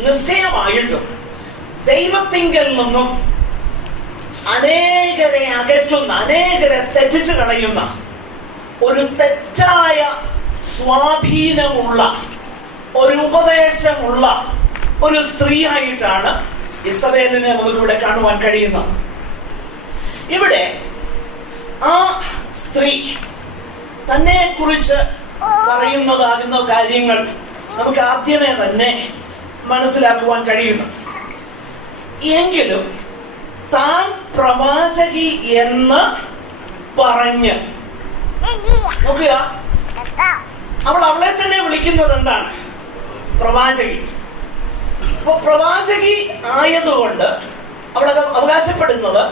നിശ്ചയമായിട്ടും ദൈവത്തിങ്കൽ നിന്നും അനേകരെ അകറ്റുന്ന, അനേകരെ തെറ്റിച്ചു കളയുന്ന ഒരു തെറ്റായ സ്വാധീനമുള്ള ഒരു ഉപദേശമുള്ള ഒരു സ്ത്രീയായിട്ടാണ് ഇസബേലിനെ നമുക്കിവിടെ കാണുവാൻ കഴിയുന്നത്. ഇവിടെ ആ സ്ത്രീ തന്നെ കുറിച്ച് പറയുന്നതാകുന്ന കാര്യങ്ങൾ നമുക്ക് ആദ്യമേ തന്നെ മനസ്സിലാക്കുവാൻ കഴിയുന്നു. എങ്കിലും താൻ പ്രവാചകി എന്ന് പറഞ്ഞ് നോക്കുക, അവളെ തന്നെ വിളിക്കുന്നത് എന്താണ്? പ്രവാചകി. അപ്പൊ പ്രവാചകി ആയതുകൊണ്ട് അവളത് അവകാശപ്പെടുന്നത്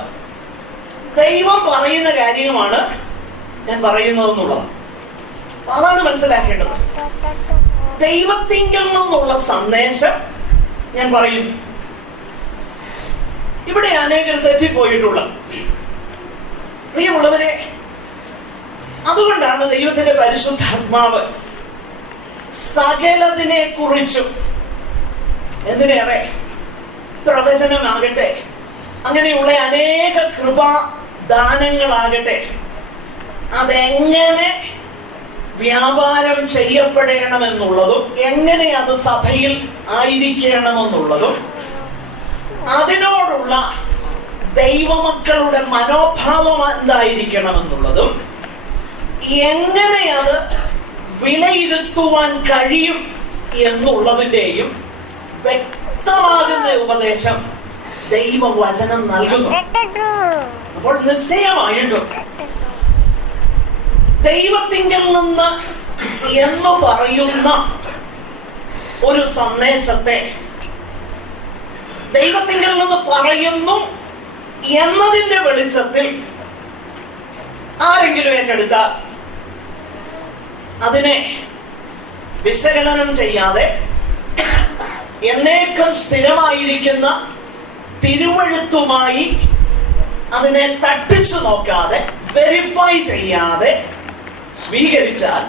ദൈവം പറയുന്ന കാര്യമാണ് ഞാൻ പറയുന്നതെന്നുള്ളത്. അതാണ് മനസ്സിലാക്കേണ്ടത്. ദൈവത്തിങ്കിൽ നിന്നുള്ള സന്ദേശം ഞാൻ പറയുന്നു. ഇവിടെ അനേകർ തെറ്റിപ്പോയിട്ടുള്ളത്. പ്രിയമുള്ളവരെ, അതുകൊണ്ടാണ് ദൈവത്തിന്റെ പരിശുദ്ധാത്മാവ് സകലതിനെ കുറിച്ചും, എന്തിനേറെ പ്രവചനമാകട്ടെ, അങ്ങനെയുള്ള അനേക കൃപാദാനങ്ങളാകട്ടെ, അതെങ്ങനെ വ്യാപാരം ചെയ്യപ്പെടണമെന്നുള്ളതും എങ്ങനെ അത് സഭയിൽ ആയിരിക്കണമെന്നുള്ളതും അതിനോടുള്ള ദൈവമക്കളുടെ മനോഭാവം എന്തായിരിക്കണമെന്നുള്ളതും എങ്ങനെ അത് വിലയിരുത്തുവാൻ കഴിയും എന്നുള്ളതിൻ്റെയും വ്യക്തമാകുന്ന ഉപദേശം ദൈവവചനം നൽകുന്നു. അപ്പോൾ നിശ്ചയമായിട്ടും ദൈവത്തിങ്കിൽ നിന്ന് എന്ന് പറയുന്ന ഒരു സന്ദേശത്തെ ദൈവത്തിങ്കിൽ നിന്ന് പറയുന്നു എന്നതിന്റെ വെളിച്ചത്തിൽ ആരെങ്കിലും ഏറ്റെടുത്താൽ അതിനെ വിശകലനം ചെയ്യാതെ എന്നേക്കും സ്ഥിരമായിരിക്കുന്ന തിരുവെഴുത്തുമായി അതിനെ തട്ടിച്ചു നോക്കാതെ, വെരിഫൈ ചെയ്യാതെ സ്വീകരിച്ചാൽ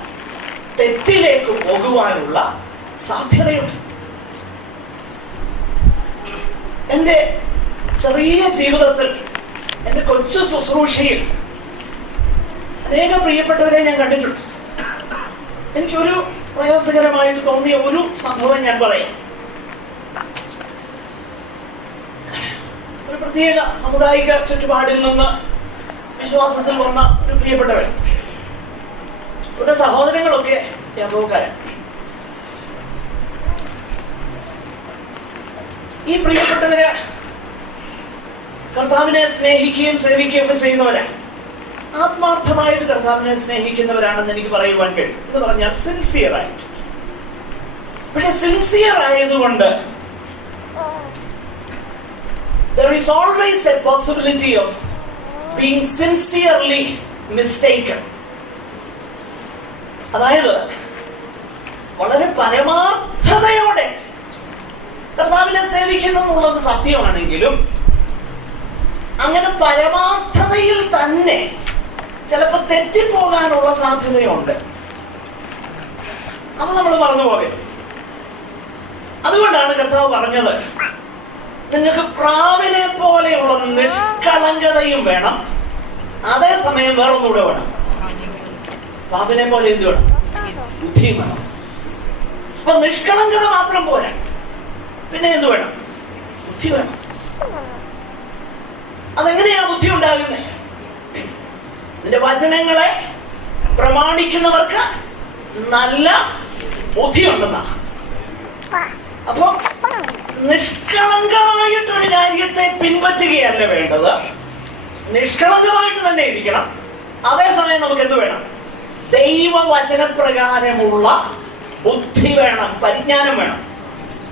തെറ്റിലേക്ക് പോകുവാനുള്ള സാധ്യതയുണ്ട്. എൻ്റെ ചെറിയ ജീവിതത്തിൽ, എൻ്റെ കൊച്ചു ശുശ്രൂഷയിൽ അനേകം പ്രിയപ്പെട്ടവരെ ഞാൻ കണ്ടിട്ടുണ്ട്. എനിക്കൊരു പ്രയാസകരമായിട്ട് തോന്നിയ ഒരു സംഭവം ഞാൻ പറയാം. ഒരു പ്രത്യേക സാമുദായിക ചുറ്റുപാടിൽ നിന്ന് വിശ്വാസത്തിൽ വന്ന ഒരു പ്രിയപ്പെട്ടവർ, അവരുടെ സഹോദരങ്ങളൊക്കെ യാക്കോബുകാരൻ. ഈ പ്രിയപ്പെട്ടവര് കർത്താവിനെ സ്നേഹിക്കുകയും സേവിക്കുകയും ഒക്കെ ചെയ്യുന്നവരാണ്. ആത്മാർത്ഥമായിട്ട് കർത്താവിനെ സ്നേഹിക്കുന്നവരാണെന്ന് എനിക്ക് പറയുവാൻ കഴിയും. എന്ന് പറഞ്ഞാൽ സിൻസിയറായിട്ട്. പക്ഷെ സിൻസിയർ ആയതുകൊണ്ട് there is always a possibility of being sincerely mistaken. അതായത് വളരെ പരമാർത്ഥതയോടെ കർത്താവിനെ സേവിക്കുന്നു എന്നുള്ളത് സത്യമാണെങ്കിലും അങ്ങനെ പരമാർത്ഥതയിൽ തന്നെ ചിലപ്പോൾ തെറ്റിപ്പോകാനുള്ള സാധ്യതയുണ്ട്. അത് നമ്മൾ മറന്നുപോകരുത്. അതുകൊണ്ടാണ് കർത്താവ് പറഞ്ഞത്, നിങ്ങൾക്ക് പ്രാവിനെ പോലെയുള്ള നിഷ്കളങ്കതയും വേണം, അതേസമയം വേറൊന്നുകൂടെ വേണം. പ്രാവിനെ പോലെ എന്ത് വേണം? ബുദ്ധിയും വേണം. അപ്പൊ നിഷ്കളങ്കത മാത്രം പോരാ, പിന്നെ എന്ത് വേണം? ബുദ്ധി വേണം. അതെങ്ങനെയാ ബുദ്ധി ഉണ്ടാകുന്നത്? നിന്റെ വചനങ്ങളെ പ്രമാണിക്കുന്നവർക്ക് നല്ല ബുദ്ധിയുണ്ടെന്നാ. അപ്പൊ നിഷ്കളങ്കമായിട്ടൊരു കാര്യത്തെ പിൻപറ്റുകയല്ല വേണ്ടത്, നിഷ്കളങ്കമായിട്ട് തന്നെ ഇരിക്കണം. അതേസമയം നമുക്ക് എന്ത് വേണം? ദൈവവചനപ്രകാരമുള്ള ബുദ്ധി വേണം, പരിജ്ഞാനം വേണം.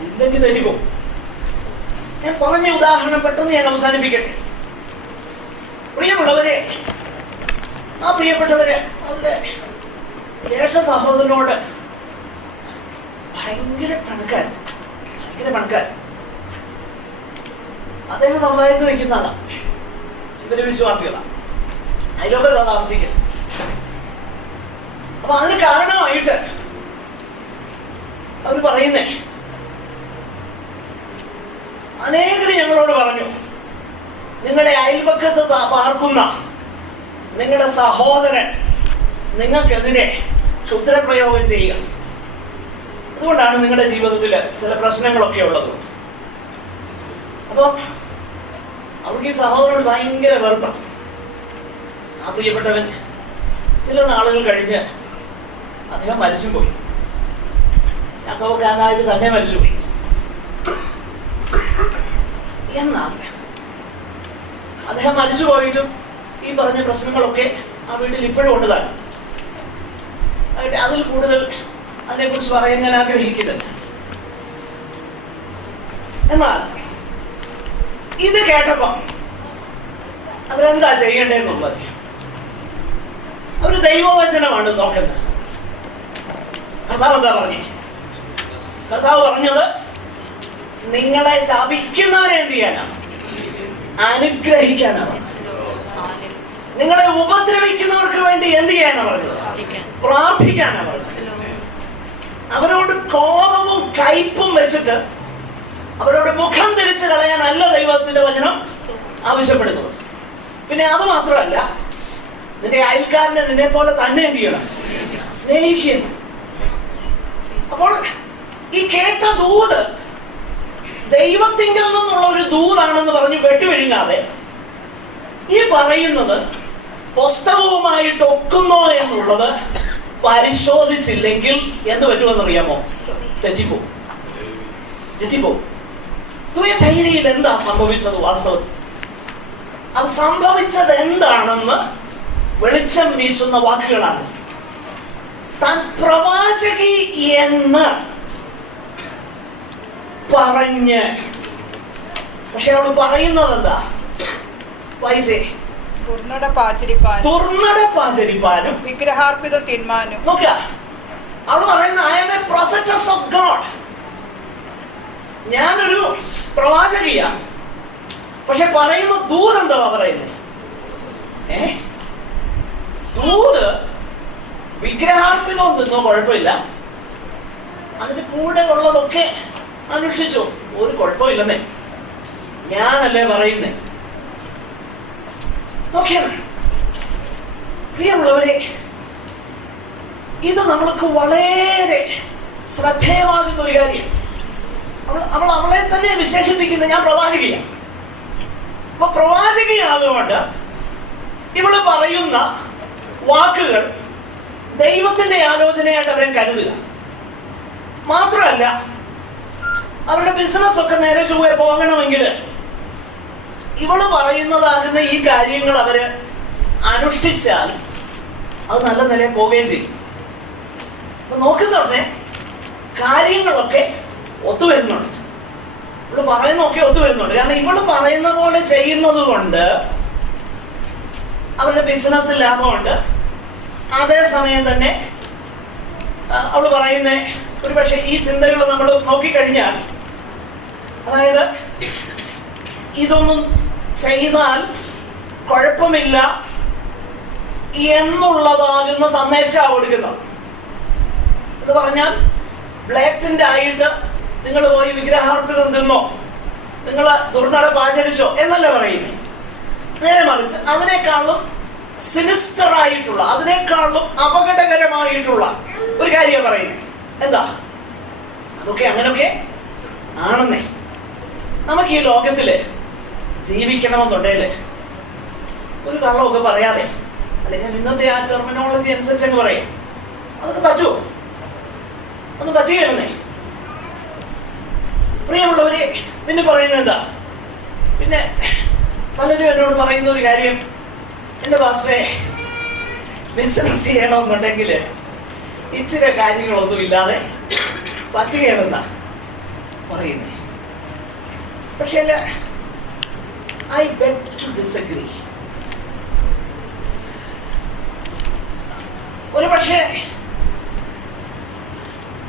ഇല്ലെങ്കിൽ തെറ്റിപ്പോകും. ഞാൻ പറഞ്ഞ ഉദാഹരണം പെട്ടെന്ന് ഞാൻ അവസാനിപ്പിക്കട്ടെ. പ്രിയമുള്ളവരെ, ആ പ്രിയപ്പെട്ടവരെ, അവരുടെ ജ്യേഷ്ഠ സഹോദരനോട് ഭയങ്കര പണക്കാരൻ. അദ്ദേഹം സമുദായത്തിൽ നിൽക്കുന്ന ആളാണ്. ഇവര് വിശ്വാസികളാണ്, അതിലൊക്കെ താമസിക്കുന്നത്. അപ്പൊ അതിന് കാരണമായിട്ട് അവർ പറയുന്നേ, അനേകര് ഞങ്ങളോട് പറഞ്ഞു, നിങ്ങളുടെ അയൽപക്കത്ത് പാർക്കുന്ന നിങ്ങളുടെ സഹോദരൻ നിങ്ങൾക്കെതിരെ ക്ഷുദ്രപ്രയോഗം ചെയ്യുക. അതുകൊണ്ടാണ് നിങ്ങളുടെ ജീവിതത്തിൽ ചില പ്രശ്നങ്ങളൊക്കെ ഉള്ളത്. അപ്പൊ അവർക്ക് ഈ സഹോദരനോട് ഭയങ്കര വെറുപ്പാണ്. ആ പ്രിയപ്പെട്ടവൻ ചില നാളുകൾ കഴിഞ്ഞ് അദ്ദേഹം മരിച്ചുപോയി. യാക്കോബുകാരനായിട്ട് തന്നെ മരിച്ചുപോയി. എന്നാൽ അദ്ദേഹം മരിച്ചുപോയിട്ടും ഈ പറഞ്ഞ പ്രശ്നങ്ങളൊക്കെ ആ വീട്ടിൽ ഇപ്പോഴും ഉണ്ടതാണ്. അതിൽ കൂടുതൽ അതിനെക്കുറിച്ച് പറയാൻ ഞാൻ ആഗ്രഹിക്കുന്നില്ല. എന്നാൽ ഇത് കേട്ടപ്പം അവരെന്താ ചെയ്യേണ്ടതെന്നുള്ളത്, അവര് ദൈവവചനമാണ് നോക്കുന്നത്. കർത്താവ് എന്താ പറഞ്ഞേ? കർത്താവ് പറഞ്ഞത്, നിങ്ങളെ ശപിക്കുന്നവരെ എന്ത് ചെയ്യാനാ? അനുഗ്രഹിക്കാനാ പറഞ്ഞത്. നിങ്ങളെ ഉപദ്രവിക്കുന്നവർക്ക് വേണ്ടി എന്ത് ചെയ്യാനാ പറഞ്ഞത്? പ്രാർത്ഥിക്കാനാ പറഞ്ഞത്. അവരോട് കോപവും കയ്പും വെച്ചിട്ട് അവരോട് മുഖം തിരിച്ചു കളയാനല്ല ദൈവത്തിന്റെ വചനം ആവശ്യപ്പെടുന്നത്. പിന്നെ അത് മാത്രമല്ല, നിന്റെ അയൽക്കാരനെ നിന്നെ പോലെ തന്നെ എന്ത് ചെയ്യണം? സ്നേഹിക്കുന്നു. അപ്പോൾ ഈ കേട്ട ദൂത് ദൈവത്തിങ്കിൽ നിന്നുള്ള ഒരു ദൂതാണെന്ന് പറഞ്ഞു വെട്ടിവിഴുങ്ങാതെ, ഈ പറയുന്നത് പുസ്തകവുമായിട്ട് ഒക്കുന്നോ എന്നുള്ളത് പരിശോധിച്ചില്ലെങ്കിൽ എന്ത് പറ്റുമെന്നറിയാമോ? തെറ്റിപ്പോകും. തുയധൈര്യയിൽ എന്താ സംഭവിച്ചത്? വാസ്തവത്തിൽ അത് സംഭവിച്ചത് എന്താണെന്ന് വെളിച്ചം വീശുന്ന വാക്കുകളാണ്. താൻ പ്രവാചകി എന്ന് പറഞ്ഞ്, പക്ഷെ അവൾ പറയുന്നത് എന്താ? വായിച്ചേ. തുർന്നടപ്പാചരിപ്പാനും വിഗ്രഹാർപ്പിതം തിന്മാനും. നോക്കുക, അവൾ പറയുന്ന I am a prophetess of God. ഞാനൊരു പ്രവാചകിയാ. പക്ഷെ പറയുന്ന ദൂത് എന്താ പറയുന്നത്? ദൂത് വിഗ്രഹാർപ്പിതം തിന്നോ കുഴപ്പമില്ല, അതിന് കൂടെ ഉള്ളതൊക്കെ അനുഷ്ഠിച്ചോ, ഒരു കുഴപ്പമില്ലെന്നേ, ഞാനല്ലേ പറയുന്നേ. പ്രിയമുള്ളവരെ, ഇത് നമ്മൾക്ക് വളരെ ശ്രദ്ധേയമാകുന്ന ഒരു കാര്യം. അവളെ തന്നെ വിശേഷിപ്പിക്കുന്നത് ഞാൻ പ്രവാചകിയാണ്. അപ്പൊ പ്രവാചകിയാകുകൊണ്ട് ഇവള് പറയുന്ന വാക്കുകൾ ദൈവത്തിന്റെ ആലോചനയായിട്ട് അവരെ കരുതുക. മാത്രമല്ല, അവരുടെ ബിസിനസ് ഒക്കെ നേരെ ചൊവ്വേ പോകണമെങ്കിൽ ഇവള് പറയുന്നതാകുന്ന ഈ കാര്യങ്ങൾ അവര് അനുഷ്ഠിച്ചാൽ അത് നല്ല നിലയിൽ പോവുകയും ചെയ്യും. അപ്പൊ നോക്കുന്നുണ്ടേ കാര്യങ്ങളൊക്കെ ഒത്തുവരുന്നുണ്ട്. ഇവള് പറയുന്നൊക്കെ ഒത്തുവരുന്നുണ്ട്. കാരണം ഇവള് പറയുന്ന പോലെ ചെയ്യുന്നത് കൊണ്ട് അവരുടെ ബിസിനസ്സിൽ ലാഭമുണ്ട്. അതേസമയം തന്നെ അവള് പറയുന്ന ഒരു പക്ഷെ ഈ ചിന്തകൾ നമ്മൾ നോക്കിക്കഴിഞ്ഞാൽ, അതായത് ഇതൊന്നും ചെയ്താൽ കുഴപ്പമില്ല എന്നുള്ളതാകുന്ന സന്ദേശമാണ് കൊടുക്കുന്നത്. എന്ന് പറഞ്ഞാൽ ബ്ലാറ്റന്റ് ആയിട്ട് നിങ്ങൾ പോയി വിഗ്രഹാർപ്പണം തിന്നോ, നിങ്ങൾ ദുർനടപ്പ് ആചരിച്ചോ എന്നല്ല പറയുന്നത്. നേരെ മറിച്ച് അതിനേക്കാളും സിനിസ്റ്റർ ആയിട്ടുള്ള, അതിനേക്കാളും അപകടകരമായിട്ടുള്ള ഒരു കാര്യം പറയുന്നത്. എന്താ? അതൊക്കെ അങ്ങനൊക്കെ ആണെന്നേ. നമുക്ക് ഈ ലോകത്തില് ജീവിക്കണമെന്നുണ്ടെങ്കില് ഒരു കള്ളമൊക്കെ പറയാതെ, അല്ലെങ്കിൽ ഇന്നത്തെ ആ ടെർമിനോളജി അനുസരിച്ച് അങ്ങ് പറയാം, അതൊക്കെ പറ്റുമോ? ഒന്ന് പറ്റുകയാണെന്നേ. പ്രിയമുള്ളവരെ, പിന്നെ പറയുന്നത് എന്താ? പിന്നെ പലരും എന്നോട് പറയുന്ന ഒരു കാര്യം, എന്റെ പാസ്റ്ററെ ബിസിനസ് ചെയ്യണമെന്നുണ്ടെങ്കിൽ ഇച്ചിരി കാര്യങ്ങളൊന്നും ഇല്ലാതെ പറ്റുകയാണെന്നാ പറയുന്നേ. പക്ഷേ ഐ ബെഗ് ടു ഡിസഗ്രി. ഒരു പക്ഷേ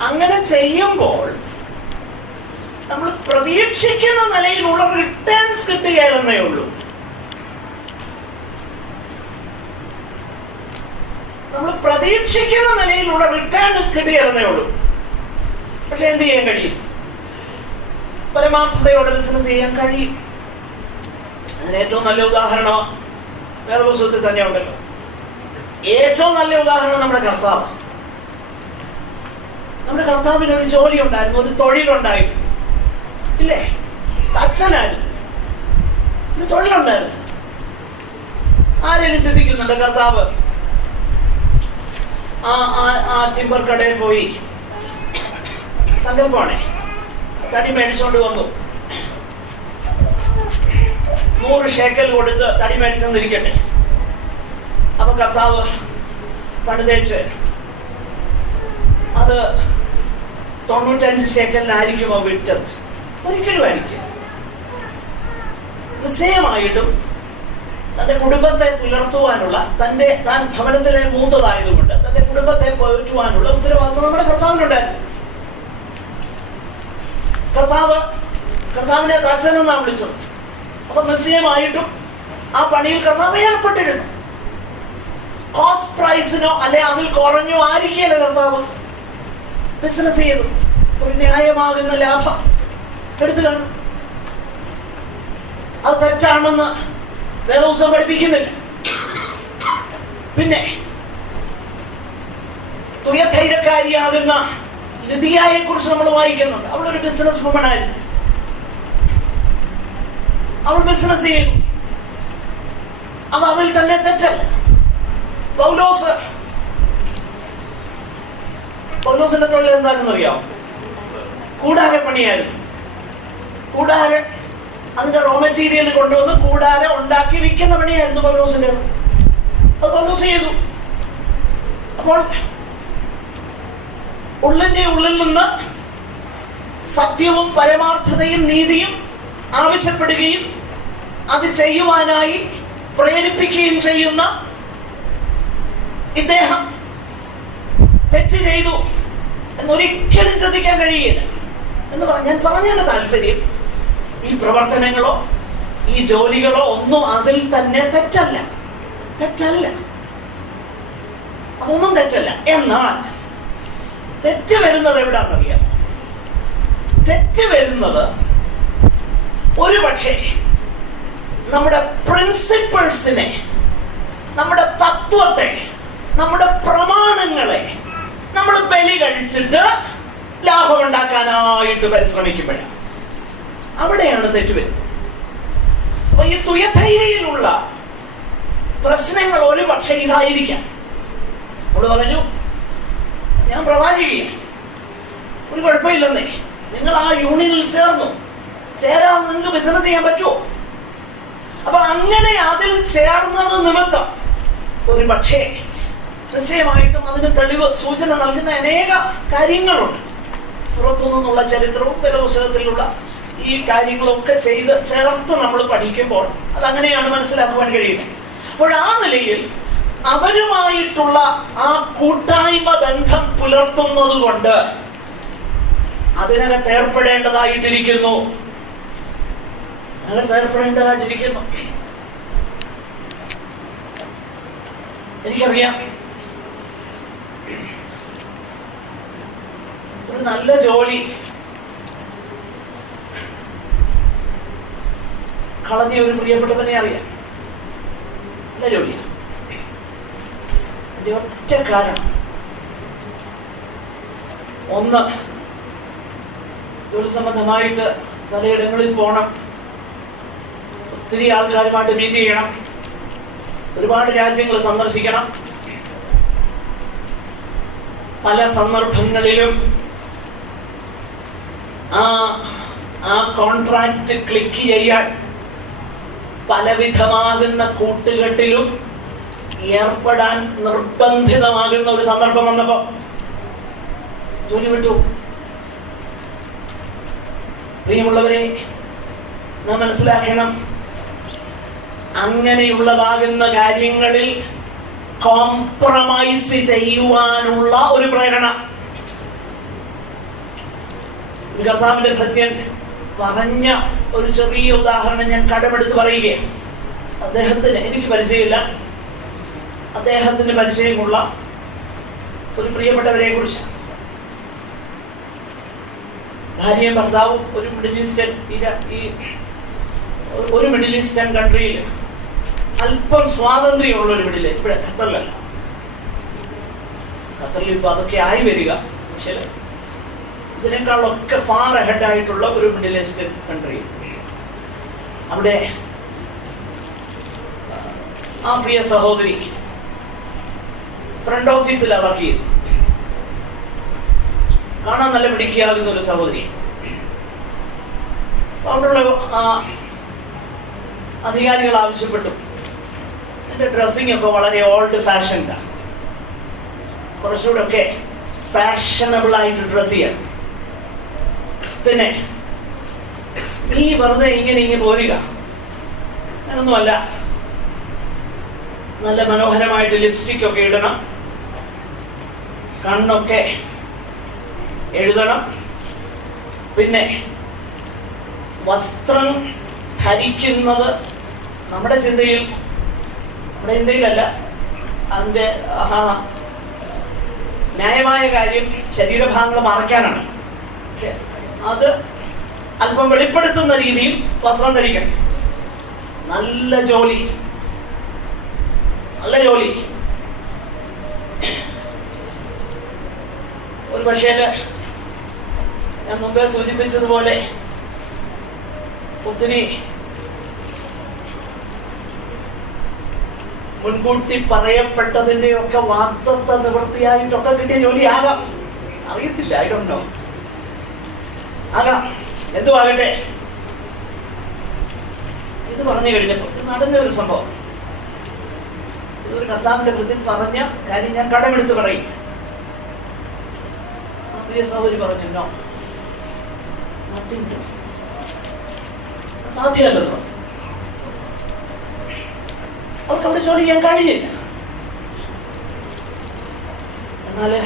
അങ്ങനെ ചെയ്യുമ്പോൾ നമ്മൾ പ്രതീക്ഷിക്കുന്ന നിലയിലുള്ള റിട്ടേൺസ് കിട്ടുകയെന്നേ ഉള്ളൂ. നമ്മൾ പ്രതീക്ഷിക്കുന്ന നിലയിലുള്ള റിട്ടേൺ കിട്ടുകയെന്നേ ഉള്ളൂ. പക്ഷെ എന്ത് ചെയ്യാൻ കഴിയും? പരമാർത്ഥതയോടെ ബിസിനസ് ചെയ്യാൻ കഴിയും. അതിന് ഏറ്റവും നല്ല ഉദാഹരണം വേദപുസ്തകത്തിൽ തന്നെ ഉണ്ടല്ലോ. ഏറ്റവും നല്ല ഉദാഹരണം നമ്മുടെ കർത്താവ്. നമ്മുടെ കർത്താവിന് ഒരു ജോലി ഉണ്ടായിരുന്നു, ഒരു തൊഴിലുണ്ടായിരുന്നു, ഇല്ലേ? അച്ഛനായിരുന്നു, ഒരു തൊഴിലുണ്ടായിരുന്നു. ആരെങ്കിലും ചിന്തിക്കുന്നുണ്ട് കർത്താവ് ആ ടിമ്പർ കടയിൽ പോയി സങ്കല്പമാണേ തടി മേടിച്ചോണ്ട് വന്നു, 100 ഷേക്കൽ കൊടുത്ത് തടി മേടിച്ചെന്നിരിക്കട്ടെ. അപ്പൊ കർത്താവ് പണിതേച്ച് അത് 95 ഷേക്കലിനായിരിക്കുമോ വിറ്റത്? ഒരിക്കലും ആയിരിക്കും. നിശ്ചയമായിട്ടും തന്റെ കുടുംബത്തെ പുലർത്തുവാനുള്ള, താൻ ഭവനത്തിലെ മൂത്തതായതുകൊണ്ട് തന്റെ കുടുംബത്തെ പോറ്റുവാനുള്ള ഉത്തരവാദിത്വം നമ്മുടെ കർത്താവിനുണ്ടായിരുന്നു. കർത്താവിനെ അച്ഛനെന്നാണ് വിളിച്ചത്. അപ്പൊ നിശ്ചയമായിട്ടും ആ പണിയിൽ കർത്താവ് ഏർപ്പെട്ടിരുന്നു. കോസ്റ്റ് പ്രൈസിനോ അല്ലെ അതിൽ കുറഞ്ഞോ ആയിരിക്കുകയല്ല കർത്താവ് ബിസിനസ് ചെയ്തു. ഒരു ന്യായമാകുന്ന ലാഭം എടുത്തു കാണും. അത് തെറ്റാണെന്ന് വേദപുസ്തകം പഠിപ്പിക്കുന്നില്ല. പിന്നെ തുയധൈര്യക്കാരിയാകുന്ന ലിദിയയെ കുറിച്ച് നമ്മൾ വായിക്കുന്നുണ്ട്. അവളൊരു ബിസിനസ് വുമൺ ആയിരുന്നു. അവൾ ബിസിനസ് ചെയ്തു. അത് അതിൽ തന്നെ തെറ്റല്ല. പൗലോസിന്റെ തൊഴിൽ എന്താണെന്ന് അറിയാം? കൂടാര പണിയായിരുന്നു. കൂടാര, അതിന്റെ റോ മെറ്റീരിയൽ കൊണ്ടുവന്ന് കൂടാര ഉണ്ടാക്കി വിൽക്കുന്ന പണിയായിരുന്നു പൗലോസിന്റെ. അത് പൗലോസ് ചെയ്തു. അപ്പോൾ ഉള്ളിന്റെ ഉള്ളിൽ നിന്ന് സത്യവും പരമാർത്ഥതയും നീതിയും ആവശ്യപ്പെടുകയും അത് ചെയ്യുവാനായി പ്രേരിപ്പിക്കുകയും ചെയ്യുന്ന ഇദ്ദേഹം തെറ്റ് ചെയ്തു എന്നൊരിക്കലും ശ്രദ്ധിക്കാൻ കഴിയില്ല എന്ന് ഞാൻ പറഞ്ഞതിന്റെ താല്പര്യം, ഈ പ്രവർത്തനങ്ങളോ ഈ ജോലികളോ ഒന്നും അതിൽ തന്നെ തെറ്റല്ല. അതൊന്നും തെറ്റല്ല. എന്നാൽ തെറ്റ് വരുന്നത് എവിടാന്നറിയാം? തെറ്റ് വരുന്നത് ഒരു പക്ഷേ നമ്മുടെ പ്രിൻസിപ്പിൾസിനെ, നമ്മുടെ തത്വത്തെ, നമ്മുടെ പ്രമാണങ്ങളെ നമ്മൾ ബലി കഴിച്ചിട്ട് ലാഭം ഉണ്ടാക്കാനായിട്ട് പരിശ്രമിക്കുമ്പോഴാണ് അവിടെയാണ് തെറ്റ് വരുന്നത്. അപ്പൊ ഈ തുയധൈര്യയിലുള്ള പ്രശ്നങ്ങൾ ഒരു പക്ഷേ ഇതായിരിക്കാം. അവള് പറഞ്ഞു, ഞാൻ പ്രവാചികയാണ്, ഒരു കുഴപ്പമില്ലെന്നേ, നിങ്ങൾ ആ യൂണിയനിൽ ചേരാൻ നിങ്ങൾക്ക് ബിസിനസ് ചെയ്യാൻ പറ്റുമോ? അപ്പൊ അങ്ങനെ അതിൽ ചേർന്നത് നിമിത്തം ഒരു പക്ഷേ നിശ്ചയമായിട്ടും അതിന് തെളിവ് സൂചന നൽകുന്ന അനേക കാര്യങ്ങളുണ്ട്. പുറത്തു നിന്നുള്ള ചരിത്രവും വേദപുസ്തകത്തിലുള്ള ഈ കാര്യങ്ങളൊക്കെ ചെയ്ത് ചേർത്ത് നമ്മൾ പഠിക്കുമ്പോൾ അതങ്ങനെയാണ് മനസ്സിലാക്കുവാൻ കഴിയുന്നത്. അപ്പോൾ ആ നിലയിൽ അവരുമായിട്ടുള്ള ആ കൂട്ടായ്മ ബന്ധം പുലർത്തുന്നത് കൊണ്ട് അതിനകത്ത് ഏർപ്പെടേണ്ടതായിട്ടിരിക്കുന്നു. എനിക്കറിയാം, ഒരു നല്ല ജോലി കളഞ്ഞ ഒരു പ്രിയപ്പെട്ടവനെ അറിയാം. നല്ല ജോലിയാണ്. അതിന്റെ ഒറ്റ കാരണം, ഒന്ന്, ജോലി സംബന്ധമായിട്ട് പലയിടങ്ങളിൽ പോകണം, ഒത്തിരി ആൾക്കാരുമായിട്ട് മീറ്റ് ചെയ്യണം, ഒരുപാട് രാജ്യങ്ങൾ സന്ദർശിക്കണം. പല സന്ദർഭങ്ങളിലും ആ കോൺട്രാക്ട് ക്ലിക്ക് ചെയ്യാൻ പലവിധമാകുന്ന കൂട്ടുകെട്ടിലും ഏർപ്പെടാൻ നിർബന്ധിതമാകുന്ന ഒരു സന്ദർഭം വന്നപ്പോ ജോലി വിട്ടു. പ്രിയമുള്ളവരെ, നാം മനസ്സിലാക്കണം, അങ്ങനെയുള്ളതാകുന്ന കാര്യങ്ങളിൽ കോംപ്രമൈസ് ചെയ്യുവാനുള്ള ഒരു പ്രേരണ. കർത്താവിന്റെ ഭൃത്യൻ പറഞ്ഞ ഒരു ചെറിയ ഉദാഹരണം ഞാൻ കടമെടുത്ത് പറയുകയാണ്. അദ്ദേഹത്തിന്, എനിക്ക് പരിചയമില്ല, അദ്ദേഹത്തിന് പരിചയമുള്ള ഒരു പ്രിയപ്പെട്ടവരെ കുറിച്ച്. ഭാര്യയും ഭർത്താവും ഒരു മിഡിൽ ഈസ്റ്റേൺ കൺട്രിയിൽ അല്പം സ്വാതന്ത്ര്യമുള്ള ഒരു മിഡിൽ, ഇവിടെ ഖത്തറിലല്ല, ഖത്തറിൽ ഇപ്പൊ അതൊക്കെ ആയി വരിക, പക്ഷേ ഇതിനേക്കാളൊക്കെ ഫാർ അഹെഡ് ആയിട്ടുള്ള ഒരു മിഡിൽ ഈസ്റ്റേൺ കൺട്രി. അവിടെ ആ പ്രിയ സഹോദരി ഫ്രണ്ട് ഓഫീസിലാണ് വർക്ക് ചെയ്തു. കാണാൻ നല്ല പിടിക്കാവുന്ന ഒരു സഹോദരി. അവിടെയുള്ള അധികാരികൾ ആവശ്യപ്പെട്ടു, എന്റെ ഡ്രസ്സിംഗ് ഒക്കെ വളരെ ഓൾഡ് ഫാഷൻഡാണ്, കുറച്ചുകൂടെ ഒക്കെ ഫാഷനബിൾ ആയിട്ട് ഡ്രസ് ചെയ്യാം. പിന്നെ നീ വെറുതെ ഇങ്ങനെ പോരുക, അങ്ങനൊന്നുമല്ല, നല്ല മനോഹരമായിട്ട് ലിപ്സ്റ്റിക് ഒക്കെ ഇടണം, കണ്ണൊക്കെ എഴുതണം, പിന്നെ വസ്ത്രം ധരിക്കുന്നത് നമ്മുടെ ചിന്തയിലല്ല, അതിന്റെ ന്യായമായ കാര്യം ശരീരഭാഗങ്ങൾ മറയ്ക്കാനാണ്. പക്ഷെ അത് അല്പം വെളിപ്പെടുത്തുന്ന രീതിയിൽ വസ്ത്രം ധരിക്കണം. നല്ല ജോലി ഒരു പക്ഷേ ഞാൻ മുമ്പേ സൂചിപ്പിച്ചതുപോലെ ഒത്തിരി മുൻകൂട്ടി പറയപ്പെട്ടതിന്റെ ഒക്കെ വാഗ്ദത്ത നിവൃത്തിയായിട്ടൊക്കെ കിട്ടിയ ജോലിയാകാം, അറിയത്തില്ല, ഐ ഡോണ്ട് നോ, ആകാം, എന്തുവാകട്ടെ. ഇത് പറഞ്ഞു കഴിഞ്ഞപ്പോൾ ഇത് നടന്ന ഒരു സംഭവം, ഇതൊരു കർത്താവിന്റെ കൃത്യം പറഞ്ഞ കാര്യം ഞാൻ കടമെടുത്ത് പറയും. പ്രിയ സഹോദരി പറഞ്ഞു, നോ, സാധ്യമല്ലെന്ന്. അവർക്ക് അവിടെ ജോലി ചെയ്യാൻ കഴിഞ്ഞില്ല. എന്നാല്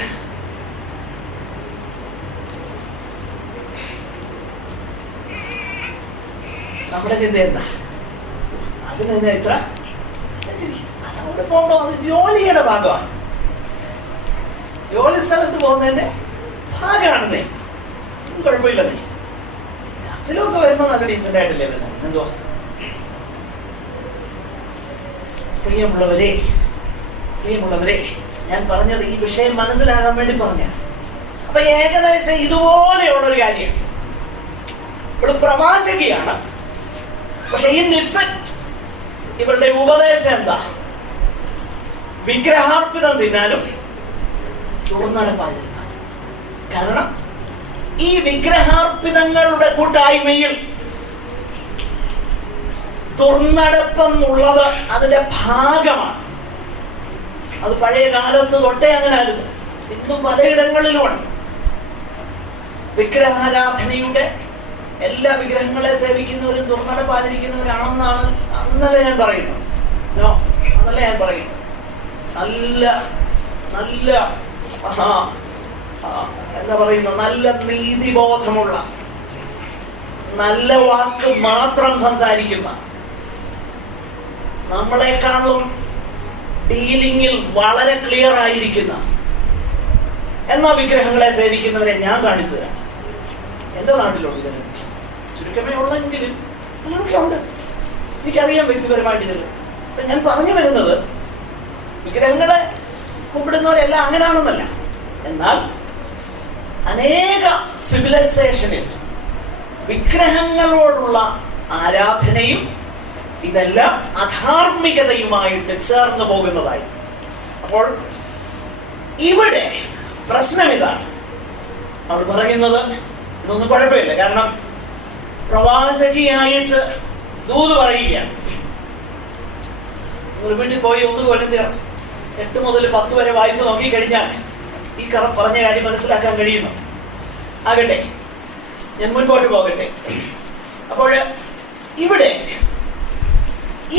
നമ്മുടെ ചിന്ത എന്താ? അതിന് തന്നെ ഇത്ര അവിടെ പോകുമ്പോ അത് ജോലിയുടെ ഭാഗമാണ്, ജോലി സ്ഥലത്ത് പോകുന്നതിന്റെ ഭാഗമാണെന്നേ, കുഴപ്പമില്ലെന്നേ. ചർച്ചിലൊക്കെ വരുമ്പോ നല്ല ഡീസന്റ് ആയിട്ടല്ലേ വരുന്നത്. എന്തോ പ്രിയമുള്ളവരെ, ഞാൻ പറഞ്ഞത് ഈ വിഷയം മനസ്സിലാകാൻ വേണ്ടി പറഞ്ഞ. അപ്പൊ ഏകദേശം ഇതുപോലെയുള്ളൊരു കാര്യം, ഇവള് പ്രവാചകിയാണ്, പക്ഷെ ഇൻ ഇഫക്റ്റ് ഇവളുടെ ഉപദേശം എന്താ? വിഗ്രഹാർപ്പിതം തിന്നാനും തുറന്നടപ്പാതിരുന്നാലും. കാരണം ഈ വിഗ്രഹാർപ്പിതങ്ങളുടെ കൂട്ടായ്മയിൽ തുറന്നടപ്പെന്നുള്ളത് അതിന്റെ ഭാഗമാണ്. അത് പഴയ കാലത്ത് തൊട്ടേ അങ്ങനെ ആയിരുന്നു, ഇന്നും പലയിടങ്ങളിലുമുണ്ട്. വിഗ്രഹാരാധനയുടെ എല്ലാ വിഗ്രഹങ്ങളെ സേവിക്കുന്നവരും തുറന്നടപ്പ് ആചരിക്കുന്നവരാണെന്നാണ് അന്നല്ല ഞാൻ പറയുന്നത്. അതല്ല ഞാൻ പറയുന്നത്. നല്ല നല്ല എന്താ പറയുന്ന, നല്ല നീതിബോധമുള്ള, നല്ല വാക്ക് മാത്രം സംസാരിക്കുന്ന, നമ്മളെക്കാളും ഡീലിംഗിൽ വളരെ ക്ലിയർ ആയിരിക്കുന്ന എന്നാ വിഗ്രഹങ്ങളെ സേവിക്കുന്നവരെ ഞാൻ കാണിച്ചു തരാം. എന്റെ നാട്ടിലുണ്ട് ഇതിന് ചുരുക്കമേ ഉള്ളെങ്കിലും അങ്ങനെയൊക്കെ ഉണ്ട്, എനിക്കറിയാം വ്യക്തിപരമായിട്ട് ഇതിൽ. ഞാൻ പറഞ്ഞു വരുന്നത് വിഗ്രഹങ്ങളെ കുമ്പിടുന്നവരെല്ലാം അങ്ങനെയാണെന്നല്ല. എന്നാൽ അനേക സിവിലൈസേഷനിൽ വിഗ്രഹങ്ങളോടുള്ള ആരാധനയും ഇതെല്ലാം അധാർമികതയുമായിട്ട് ചേർന്ന് പോകുന്നതായി. അപ്പോൾ ഇവിടെ പ്രശ്നം ഇതാണ്. അവർ പറയുന്നത് ഇതൊന്നും കുഴപ്പമില്ല, കാരണം പ്രവാചകിയായിട്ട് ദൂത് പറയുകയാണ്. നിങ്ങൾ വീട്ടിൽ പോയി ഒന്ന് കൊല്ലുന്ന 8 മുതൽ 10 വരെ വായിച്ചു നോക്കിക്കഴിഞ്ഞാൽ ഈ പറഞ്ഞ കാര്യം മനസ്സിലാക്കാൻ കഴിയുന്നു. ആകട്ടെ, ഞാൻ മുൻപോട്ട് പോകട്ടെ. അപ്പോൾ ഇവിടെ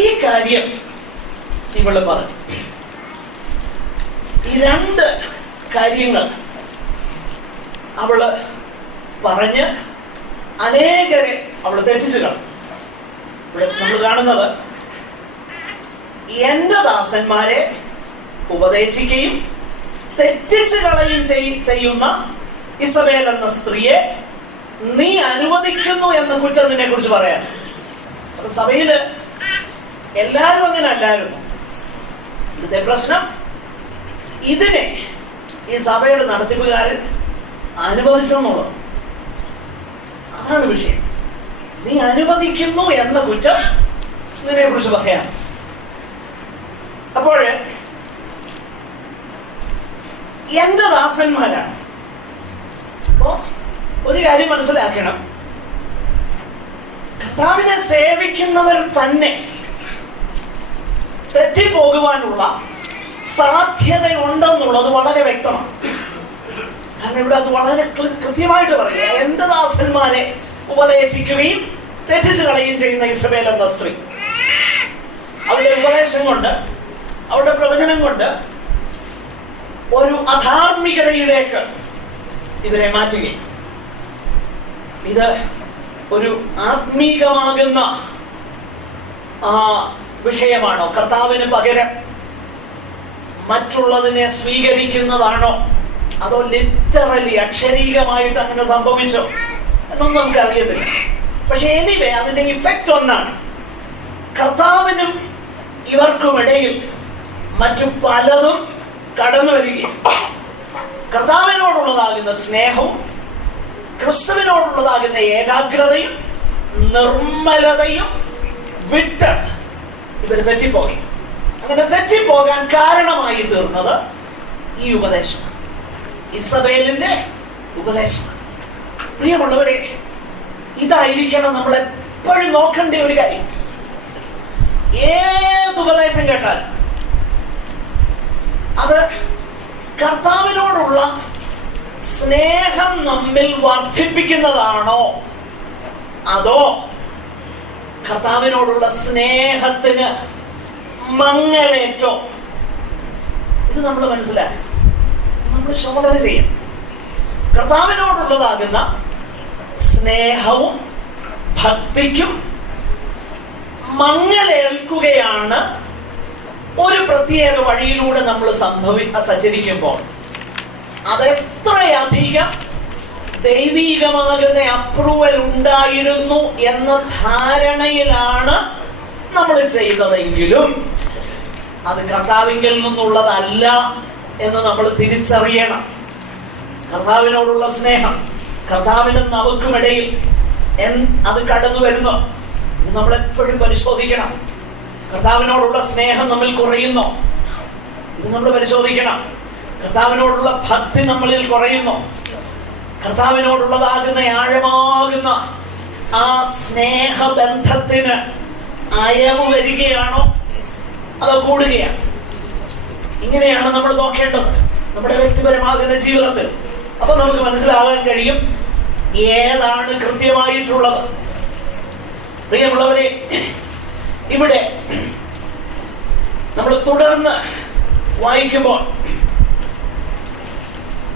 ഈ കാര്യം ഇവള് പറഞ്ഞു. ഈ 2 കാര്യങ്ങൾ അവള് പറഞ്ഞ് അനേകരെ അവള് തെറ്റിച്ചു കളഞ്ഞു. ഇവിടെ നമ്മൾ കാണുന്നത് എന്റെ ദാസന്മാരെ ഉപദേശിക്കുകയും തെറ്റിച്ചു കളയും ചെയ്യുന്ന ഇസബേൽ എന്ന സ്ത്രീയെ നീ അനുവദിക്കുന്നു എന്ന കുറ്റം നിന്നെ കുറിച്ച് പറയാൻ. അപ്പൊ സഭയില് എല്ലാരും അങ്ങനെ അല്ലായിരുന്നു. ഇന്നത്തെ പ്രശ്നം ഇതിനെ ഈ സഭയുടെ നടത്തിപ്പുകാരൻ അനുവദിച്ചെന്നുള്ളത്. അതാണ് വിഷയം. നീ അനുവദിക്കുന്നു എന്ന കുറ്റം നിന്നെ കുറിച്ച് പറയാം. അപ്പോൾ എന്റെ ദാസന്മാരാണ്. അപ്പോ ഒരു കാര്യം മനസ്സിലാക്കണം, കർത്താവിനെ സേവിക്കുന്നവർ തന്നെ തെറ്റിപ്പോകുവാനുള്ള സാധ്യതയുണ്ടെന്നുള്ളത് വളരെ വ്യക്തമാണ്. കാരണം ഇവിടെ അത് വളരെ കൃത്യമായിട്ട് പറയുക, എന്റെ ദാസന്മാരെ ഉപദേശിക്കുകയും തെറ്റിച്ചു കളയുകയും ചെയ്യുന്ന ഇസബേൽ എന്ന സ്ത്രീ അവരുടെ ഉപദേശം കൊണ്ട്, അവരുടെ പ്രവചനം കൊണ്ട് ഒരു അധാർമികതയിലേക്ക് ഇവരെ മാറ്റുകയും, ഇത് ഒരു ആത്മീകമാകുന്ന വിഷയമാണോ, കർത്താവിന് പകരം മറ്റുള്ളതിനെ സ്വീകരിക്കുന്നതാണോ, അതോ ലിറ്ററലി അക്ഷരീകമായിട്ട് അങ്ങനെ സംഭവിച്ചോ എന്നൊന്നും നമുക്ക് അറിയത്തില്ല. പക്ഷെ എനിവേ അതിന്റെ ഇഫക്റ്റ് ഒന്നാണ്. കർത്താവിനും ഇവർക്കുമിടയിൽ മറ്റു പലതും കടന്നു വരികയും കർത്താവിനോടുള്ളതാകുന്ന സ്നേഹവും ക്രിസ്തുവിനോടുള്ളതാകുന്ന ഏകാഗ്രതയും നിർമ്മലതയും വിട്ട് ഇവര് തെറ്റിപ്പോയി. അങ്ങനെ തെറ്റിപ്പോകാൻ കാരണമായി തീർന്നത് ഈ ഉപദേശമാണ്, ഇസബേലിന്റെ ഉപദേശമാണ്. പ്രിയമുള്ളവരെ, ഇതായിരിക്കണം നമ്മൾ എപ്പോഴും നോക്കേണ്ട ഒരു കാര്യം. ഏത് ഉപദേശം കേട്ടാൽ അത് കർത്താവിനോടുള്ള സ്നേഹം നമ്മിൽ വർദ്ധിപ്പിക്കുന്നതാണോ, അതോ കർത്താവിനോടുള്ള സ്നേഹത്തിന് മങ്ങലേറ്റോ, ഇത് നമ്മൾ മനസ്സിലാക്കി നമ്മൾ ശോധന ചെയ്യും. കർത്താവിനോടുള്ളതാകുന്ന സ്നേഹവും ഭക്തിക്കും മങ്ങലേൽക്കുകയാണ് ഒരു പ്രത്യേക വഴിയിലൂടെ നമ്മൾ സഞ്ചരിക്കുമ്പോൾ. അതെത്രയധികം ദൈവീകമാകുന്ന അപ്രൂവൽ ഉണ്ടായിരുന്നു എന്ന ധാരണയിലാണ് നമ്മൾ ചെയ്തതെങ്കിലും അത് കർത്താവിങ്കിൽ നിന്നുള്ളതല്ല എന്ന് നമ്മൾ തിരിച്ചറിയണം. കർത്താവിനോടുള്ള സ്നേഹം, കർത്താവിനും നമുക്കുമിടയിൽ അത് കടന്നു വരുന്നു, നമ്മളെപ്പോഴും പരിശോധിക്കണം. കർത്താവിനോടുള്ള സ്നേഹം നമ്മിൽ കുറയുന്നു, ഇത് നമ്മൾ പരിശോധിക്കണം. കർത്താവിനോടുള്ള ഭക്തി നമ്മളിൽ കുറയുന്നു, കർത്താവിനോടുള്ളതാകുന്ന ആഴമാകുന്ന ആ സ്നേഹബന്ധത്തിന് അയവ് വരികയാണോ അതോ കൂടുകയാണ്? ഇങ്ങനെയാണ് നമ്മൾ നോക്കേണ്ടത് നമ്മുടെ വ്യക്തിപരമാകുന്ന ജീവിതത്തിൽ. അപ്പൊ നമുക്ക് മനസ്സിലാകാൻ കഴിയും ഏതാണ് കൃത്യമായിട്ടുള്ളത്. പ്രിയമുള്ളവരെ, ഇവിടെ നമ്മൾ തുടർന്ന് വായിക്കുമ്പോൾ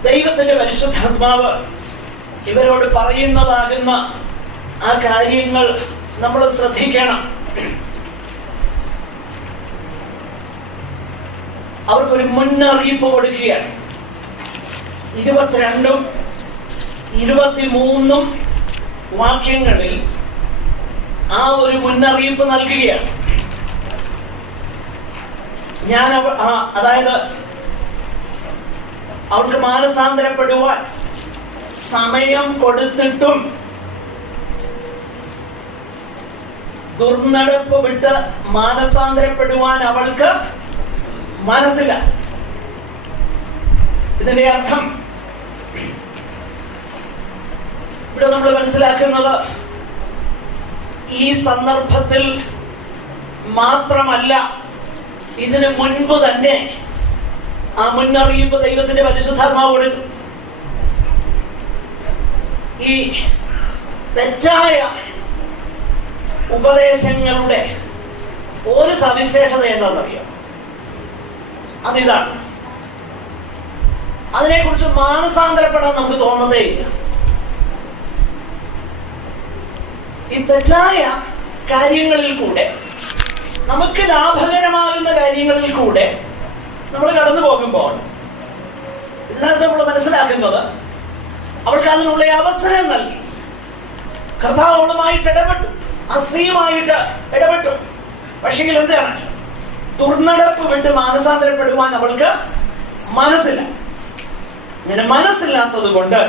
ദൈവത്തിന്റെ പരിശുദ്ധാത്മാവ് ഇവരോട് പറയുന്നതാകുന്ന ആ കാര്യങ്ങൾ നമ്മൾ ശ്രദ്ധിക്കണം. അവർക്കൊരു മുന്നറിയിപ്പ് കൊടുക്കുകയാണ്. 22ഉം 23ഉം വാക്യങ്ങളിൽ ആ ഒരു മുന്നറിയിപ്പ് നൽകുകയാണ്. അതായത് അവർക്ക് മാനസാന്തരപ്പെടുവാൻ സമയം കൊടുത്തിട്ടും ദുർനടപ്പ് വിട്ട് മാനസാന്തരപ്പെടുവാൻ അവൾക്ക് മനസ്സില്ല. ഇതിന്റെ അർത്ഥം ഇവിടെ നമ്മൾ മനസ്സിലാക്കുന്നത് ഈ സന്ദർഭത്തിൽ മാത്രമല്ല, ഇതിനു മുൻപ് തന്നെ ആ മുന്നറിയിപ്പ് ദൈവത്തിന്റെ പരിശുദ്ധാത്മാവ് കൊടുത്തു. ഈ തെറ്റായ ഉപദേശങ്ങളുടെ ഒരു സവിശേഷത എന്താണെന്നറിയാം? അതിതാണ്, അതിനെക്കുറിച്ച് മാനസാന്തരപ്പെടാൻ നമുക്ക് തോന്നുന്നതേയില്ല. ഈ തെറ്റായ കാര്യങ്ങളിൽ കൂടെ, നമുക്ക് ലാഭകരമാകുന്ന കാര്യങ്ങളിൽ കൂടെ നമ്മൾ കടന്നു പോകുമ്പോൾ ഇതിനകത്ത് നമ്മൾ മനസ്സിലാക്കുന്നത് അവൾക്ക് അതിനുള്ള അവസരം നൽകി. കർത്താവ് അവളുമായിട്ട് ഇടപെട്ടു, ആ സ്ത്രീയുമായിട്ട് ഇടപെട്ടു. പക്ഷേ എന്താണ്? ദുർനടപ്പ് വിട്ട് മാനസാന്തരപ്പെടുവാൻ അവൾക്ക് മനസ്സില്ല. ഇങ്ങനെ മനസ്സില്ലാത്തത് കൊണ്ട്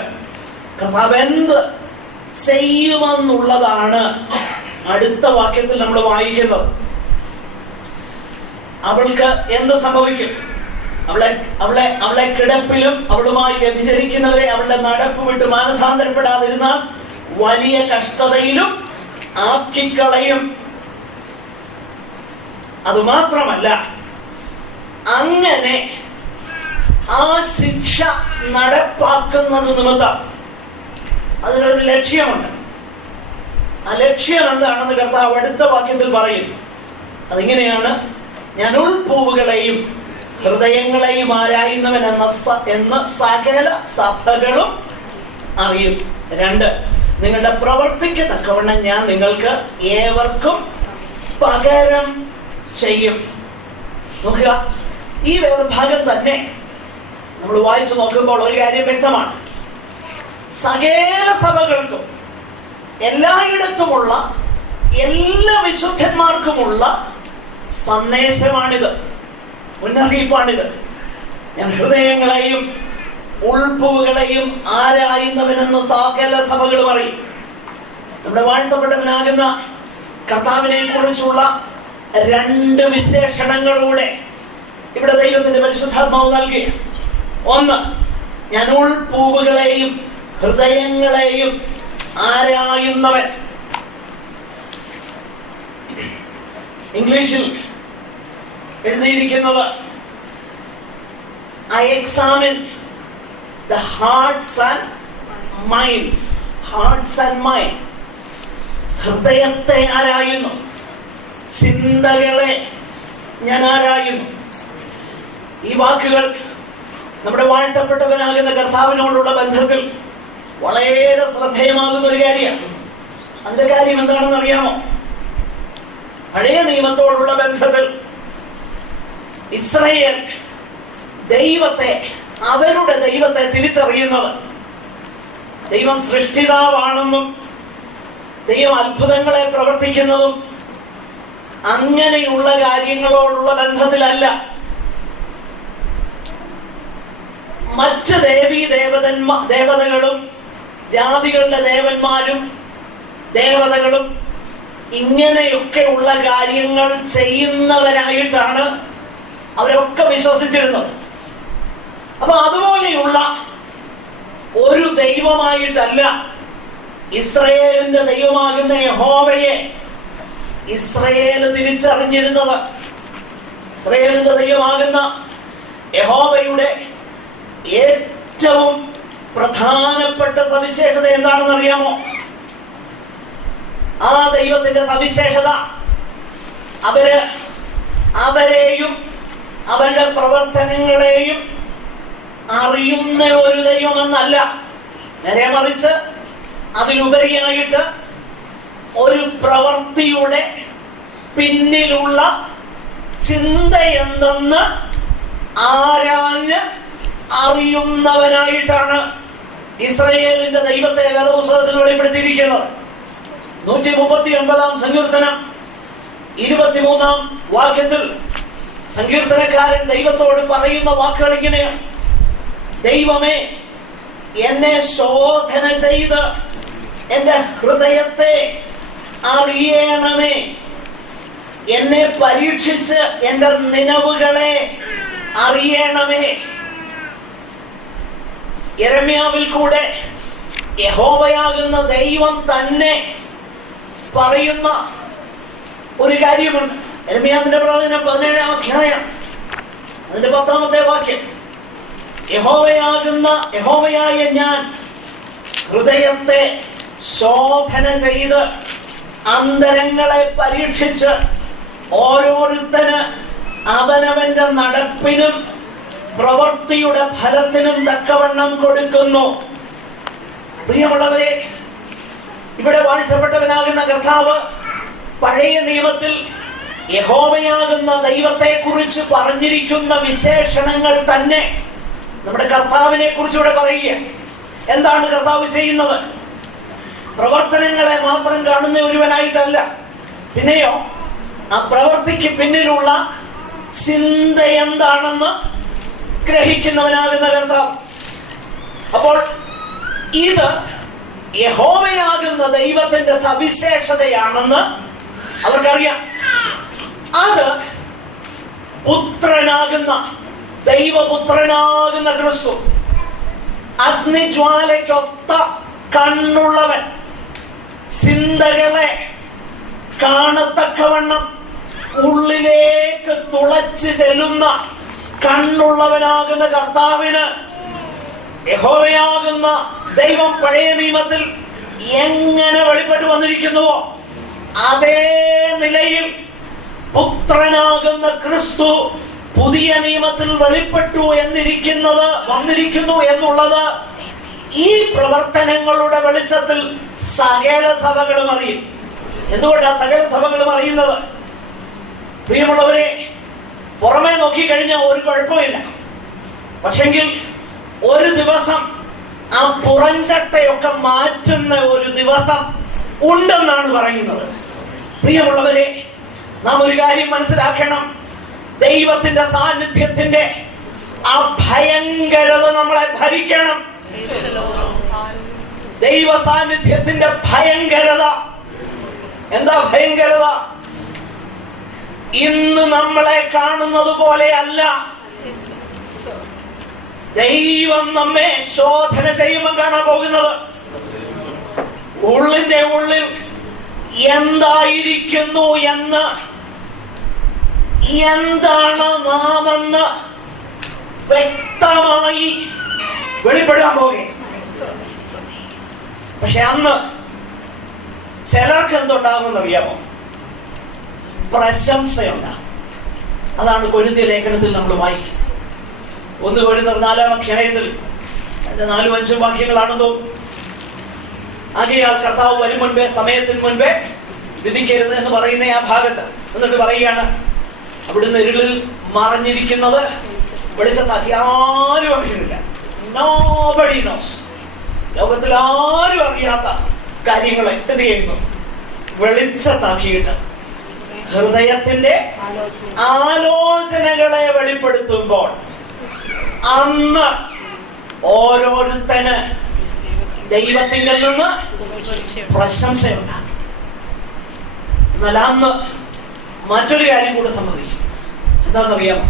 കർത്താവ് എന്ത് ചെയ്യുമെന്നുള്ളതാണ് അടുത്ത വാക്യത്തിൽ നമ്മൾ വായിക്കുന്നത്. അവൾക്ക് എന്ത് സംഭവിക്കും? അവളെ കിടപ്പിലും അവളുമായി വ്യഭിചരിക്കുന്നവരെ അവളുടെ നടപ്പ് വിട്ട് മാനസാന്തരപ്പെടാതിരുന്നാൽ വലിയ കഷ്ടതയിലും ആക്കിക്കളയും. അതുമാത്രമല്ല, അങ്ങനെ ആ ശിക്ഷ നടപ്പാക്കുന്നത് നിമിത്തം അതിനൊരു ലക്ഷ്യമുണ്ട്. ആ ലക്ഷ്യം എന്താണെന്ന് കർത്താവ് അടുത്ത വാക്യത്തിൽ പറയുന്നു. അതിങ്ങനെയാണ്: ഞാൻ ഉൾപ്പൂവുകളെയും ഹൃദയങ്ങളെയും ആരായുന്നവൻ എന്ന് സകല സഭകളും അറിയും. 2, നിങ്ങളുടെ പ്രവൃത്തിക്ക് തക്കവണ്ണം ഞാൻ നിങ്ങൾക്ക് ഏവർക്കും പകരം ചെയ്യും. നോക്കുക, ഈ വേദഭാഗം തന്നെ നമ്മൾ വായിച്ചു നോക്കുമ്പോൾ ഒരു കാര്യം വ്യക്തമാണ്. സകല സഭകൾക്കും, എല്ലായിടത്തുമുള്ള എല്ലാ വിശുദ്ധന്മാർക്കുമുള്ള സന്ദേശമാണിത്, മുന്നറിയിപ്പാണിത്. ഞാൻ ഹൃദയങ്ങളെയും ഉൾപ്പുകളെയും ആരായുന്നവനെന്ന് സകല സഭകളും അറിയും. നമ്മുടെ വാഴ്ത്തപ്പെട്ടവനാകുന്ന കർത്താവിനെ കുറിച്ചുള്ള 2 വിശേഷണങ്ങളിലൂടെ ഇവിടെ ദൈവത്തിന്റെ പരിശുദ്ധാത്മാവ് നൽകി. 1, ഞാൻ ഉൾപ്പൂവുകളെയും ഹൃദയങ്ങളെയും ആരായുന്നവൻ. ഇംഗ്ലീഷിൽ എഴുതിയിരിക്കുന്നത് I examine the hearts and minds. Hearts and mind. ഹൃദയത്തെ ആരായുന്നു, ചിന്തകളെ ഞാൻ ആരായുന്നു. ഈ വാക്കുകൾ നമ്മുടെ വാഴ്ത്തപ്പെട്ടവനാകുന്ന കർത്താവിനോടുള്ള ബന്ധത്തിൽ വളരെ ശ്രദ്ധേയമാകുന്ന ഒരു കാര്യമാണ്. അതിന്റെ കാര്യം എന്താണെന്ന് അറിയാമോ? പഴയ നിയമത്തോടുള്ള ബന്ധത്തിൽ ഇസ്രായേൽ അവരുടെ ദൈവത്തെ തിരിച്ചറിയുന്നത് ദൈവം സൃഷ്ടിതാവാണെന്നും ദൈവം അത്ഭുതങ്ങളെ പ്രവർത്തിക്കുന്നതും അങ്ങനെയുള്ള കാര്യങ്ങളോടുള്ള ബന്ധത്തിലല്ല. മറ്റ് ദേവതകളും ജാതികളുടെ ദേവന്മാരും ദേവതകളും ഇങ്ങനെയൊക്കെയുള്ള കാര്യങ്ങൾ ചെയ്യുന്നവരായിട്ടാണ് അവരൊക്കെ വിശ്വസിച്ചിരുന്നത്. അപ്പൊ അതുപോലെയുള്ള ഒരു ദൈവമായിട്ടല്ല ഇസ്രായേലിന്റെ ദൈവമാകുന്ന യഹോവയെ ഇസ്രയേല് തിരിച്ചറിഞ്ഞിരുന്നത്. ഇസ്രയേലിന്റെ ദൈവമാകുന്ന യഹോവയുടെ ഏറ്റവും പ്രധാനപ്പെട്ട സവിശേഷത എന്താണെന്ന് അറിയാമോ? ആ ദൈവത്തിന്റെ സവിശേഷത അവരെയും അവരുടെ പ്രവർത്തനങ്ങളെയും അറിയുന്ന ഒരു ദൈവമെന്നല്ല, നേരെ മറിച്ച് അതിലുപരിയായിട്ട് ഒരു പ്രവൃത്തിയുടെ പിന്നിലുള്ള ചിന്ത എന്തെന്ന് ആരാഞ്ഞ് അറിയുന്നവനായിട്ടാണ് ഇസ്രയേലിന്റെ ദൈവത്തെ വേദപുസ്തകത്തിൽ വെളിപ്പെടുത്തിയിരിക്കുന്നത്. 139 സങ്കീർത്തനം 23 വാക്യത്തിൽ സങ്കീർത്തനക്കാരൻ ദൈവത്തോട് പറയുന്ന വാക്കുകൾ ഇങ്ങനെയാണ്: ദൈവമേ, എന്നെ ശോധന ചെയ്ത് എന്റെ ഹൃദയത്തെ അറിയണമേ, എന്നെ പരീക്ഷിച്ച് എന്റെ നിനവുകളെ അറിയണമേ. യെരമ്യാവിൽ കൂടെ യഹോവയാകുന്ന ദൈവം തന്നെ പറയുന്ന ഒരു കാര്യമുണ്ട്. യെരമ്യാവിന്റെ പ്രവചനം 17-ാം അധ്യായം അതിന്റെ 10-ാമത്തെ വാക്യം: യഹോവയായ ഞാൻ ഹൃദയത്തെ ശോധന ചെയ്ത് അന്തരങ്ങളെ പരീക്ഷിച്ച് ഓരോരുത്തന് അവനവന്റെ നടപ്പിനും പ്രവൃത്തിയുടെ ഫലത്തിനും തക്കവണ്ണം കൊടുക്കുന്നു. പ്രിയമുള്ളവരെ, ഇവിടെ വാഴ്ത്തപ്പെട്ടവനാകുന്ന കർത്താവ് പഴയ നിയമത്തിൽ യഹോവയാകുന്ന ദൈവത്തെ കുറിച്ച് പറഞ്ഞിരിക്കുന്ന വിശേഷണങ്ങൾ തന്നെ നമ്മുടെ കർത്താവിനെ കുറിച്ചുകൂടെ പറയുക. എന്താണ് കർത്താവ് ചെയ്യുന്നത്? പ്രവർത്തനങ്ങളെ മാത്രം കാണുന്ന ഒരുവനായിട്ടല്ല, പിന്നെയോ ആ പ്രവൃത്തിക്ക് പിന്നിലുള്ള ചിന്ത എന്താണെന്ന് ഗ്രഹിക്കുന്നവനാകുന്ന കർത്താവ്. അപ്പോൾ ഇത് യഹോവയാകുന്ന ദൈവത്തിന്റെ സവിശേഷതയാണെന്ന് അവർക്കറിയാം. അത് പുത്രനാകുന്ന ദൈവപുത്രനാകുന്ന ക്രിസ്തു, അഗ്നിജ്വാലയ്ക്കൊത്ത കണ്ണുള്ളവൻ, ചിന്തകളെ കാണത്തക്കവണ്ണം ഉള്ളിലേക്ക് തുളച്ചു ചെല്ലുന്ന കണ്ണുള്ളവനാകുന്ന കർത്താവിന് യഹോവയാകുന്ന ദൈവം പഴയ നിയമത്തിൽ എങ്ങനെ വെളിപ്പെട്ടു വന്നിരിക്കുന്നുവോ അതേ നിലയിൽ പുത്രനാകുന്ന ക്രിസ്തു പുതിയ നിയമത്തിൽ വെളിപ്പെട്ടു വന്നിരിക്കുന്നു എന്നുള്ളത് ഈ പ്രവർത്തനങ്ങളുടെ വെളിച്ചത്തിൽ സകല സഭകളും അറിയും. എന്തുകൊണ്ടാണ് സകല സഭകളും അറിയുന്നത്? പ്രിയമുള്ളവരെ, പുറമേ നോക്കിക്കഴിഞ്ഞാൽ ഒരു കുഴപ്പമില്ല. പക്ഷെങ്കിൽ ഒരു ദിവസം ആ പുറംചട്ടയൊക്കെ മാറ്റുന്ന ഒരു ദിവസം ഉണ്ടെന്നാണ് പറയുന്നത്. പ്രിയമുള്ളവരെ, നാം ഒരു കാര്യം മനസ്സിലാക്കണം. ദൈവത്തിന്റെ സാന്നിധ്യത്തിന്റെ ആ ഭയങ്കരത നമ്മളെ ഭരിക്കണം. ദൈവ സാന്നിധ്യത്തിന്റെ ഭയങ്കരത എന്താ? ഭയങ്കരത ഇന്ന് നമ്മളെ കാണുന്നത് പോലെയല്ല. ദൈവം നമ്മെ ശോധന ചെയ്യുമ്പോൾ കാണാൻ പോകുന്നത് ഉള്ളിന്റെ ഉള്ളിൽ എന്തായിരിക്കുന്നു എന്ന്, എന്താണ് നാമെന്ന് വ്യക്തമായി വെളിപ്പെടാൻ പോകുകയാണ്. പക്ഷെ അന്ന് ചിലർക്ക് എന്തുണ്ടാകുമെന്ന് അറിയാമോ? പ്രശംസയുണ്ടാകും. അതാണ് കൊരിന്ത്യ ലേഖനത്തിൽ നമ്മൾ വായിക്കുന്നത്. 1 കൊരിന്ത്യർ 4-ാം അധ്യായത്തിൽ 4-5 വാക്യങ്ങളാണെന്നോ. ആകയാൽ കർത്താവ് വരും മുൻപേ, സമയത്തിന് മുൻപേ വിധിക്കരുത് എന്ന് പറയുന്ന ആ ഭാഗത്ത് എന്നിട്ട് പറയുകയാണ്, അവിടുന്ന് ഇരുളിൽ മറഞ്ഞിരിക്കുന്നത് വെളിച്ചത്താക്കി ആരും അറിയുന്നില്ല. Nobody knows. ലോകത്തിൽ ആരും അറിയാത്ത കാര്യങ്ങളെ എന്ത് ചെയ്യുന്നു? വെളിച്ചത്താക്കിയിട്ട് ഹൃദയത്തിന്റെ ആലോചനകളെ വെളിപ്പെടുത്തുമ്പോൾ അന്ന് ഓരോരുത്തന് ദൈവത്തിങ്കിൽ നിന്ന് പ്രശംസയുണ്ടാകും. എന്നാൽ അന്ന് മറ്റൊരു കാര്യം കൂടെ സമ്മതിക്കും. എന്താണെന്നറിയാമോ?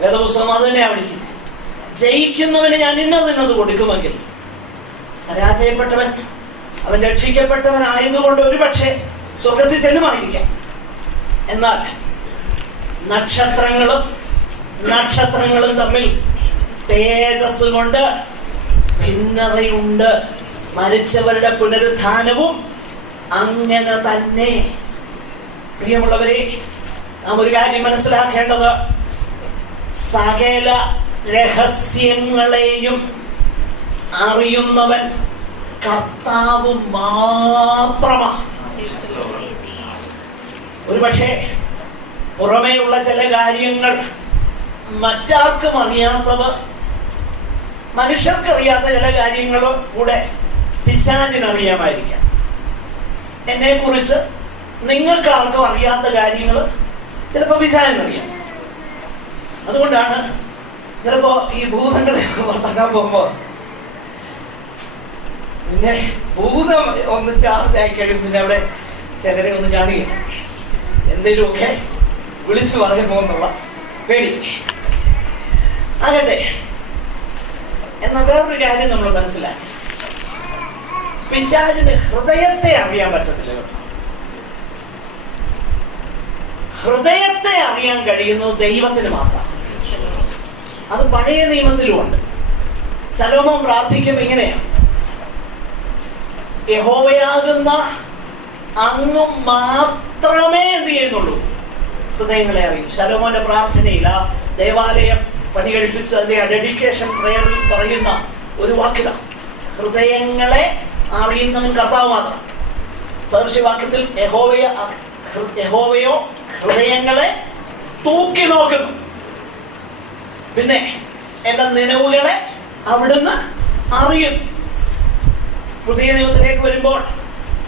വേദപുസ്തകം അത് തന്നെയാ വിളിക്കും. ജയിക്കുന്നവന് ഞാൻ ഇന്നത് കൊടുക്കുമെങ്കിൽ പരാജയപ്പെട്ടവൻ അവൻ രക്ഷിക്കപ്പെട്ടവൻ ആയതുകൊണ്ട് ഒരുപക്ഷെ സ്വർഗത്തിൽ ചെല്ലുമായിരിക്കാം. എന്നാൽ നക്ഷത്രങ്ങളും തമ്മിൽ തേജസ് കൊണ്ട് ഭിന്നതയുണ്ട്. മരിച്ചവരുടെ പുനരുത്ഥാനവും അങ്ങനെ തന്നെ. പ്രിയമുള്ളവരെ, നാം ഒരു കാര്യം മനസ്സിലാക്കേണ്ടത്, സകല രഹസ്യങ്ങളെയും അറിയുന്നവൻ കർത്താവ് മാത്രമാണ്. ഒരുപക്ഷെ പുറമേയുള്ള ചില കാര്യങ്ങൾ മറ്റാർക്കും അറിയാത്തത്, മനുഷ്യർക്കറിയാത്ത ചില കാര്യങ്ങളും കൂടെ പിശാചിനറിയാമായിരിക്കാം. എന്നെ കുറിച്ച് നിങ്ങൾക്കാർക്കും അറിയാത്ത കാര്യങ്ങൾ ചിലപ്പോൾ പിശാചിനറിയാം. അതുകൊണ്ടാണ് ചിലപ്പോ ഈ ഭൂതങ്ങളെ പുറത്താക്കാൻ പോകുമ്പോ പിന്നെ ഭൂതം ഒന്ന് ചാർജ് ആക്കി കഴിയും. പിന്നെ അവിടെ ചിലരെ ഒന്ന് കാണുകയില്ല, എന്തെങ്കിലുമൊക്കെ വിളിച്ചു പറയുമോ എന്നുള്ള പേടി. ആകട്ടെ, എന്നാൽ വേറൊരു കാര്യം നമ്മൾ മനസ്സിലാക്കി, പിശാചിന് ഹൃദയത്തെ അറിയാൻ പറ്റത്തില്ല കേട്ടോ. ഹൃദയത്തെ അറിയാൻ കഴിയുന്നത് ദൈവത്തിന് മാത്രം. അത് പഴയ നിയമത്തിലുമുണ്ട്. ശലോമോൻ പ്രാർത്ഥിക്കും ഇങ്ങനെയാണ്: യഹോവയാകുന്ന അങ്ങ് മാത്രമേ എന്ത് ചെയ്യുന്നുള്ളൂ, ഹൃദയങ്ങളെ അറിയും. ശലോമോന്റെ പ്രാർത്ഥനയിൽ, ആ ദേവാലയം പണി കഴിപ്പിച്ച് അതിന്റെ ഡെഡിക്കേഷൻ പ്രയറിൽ പറയുന്ന ഒരു വാക്യത, ഹൃദയങ്ങളെ അറിയുന്നവൻ കർത്താവ് മാത്രം. സദൃശവാക്യത്തിൽ യഹോവയോ ഹൃദയങ്ങളെ തൂക്കി നോക്കുന്നു, പിന്നെ എന്റെ നിലവുകളെ അവിടുന്ന് അറിയുന്നു. പുതിയ നിയമത്തിലേക്ക് വരുമ്പോൾ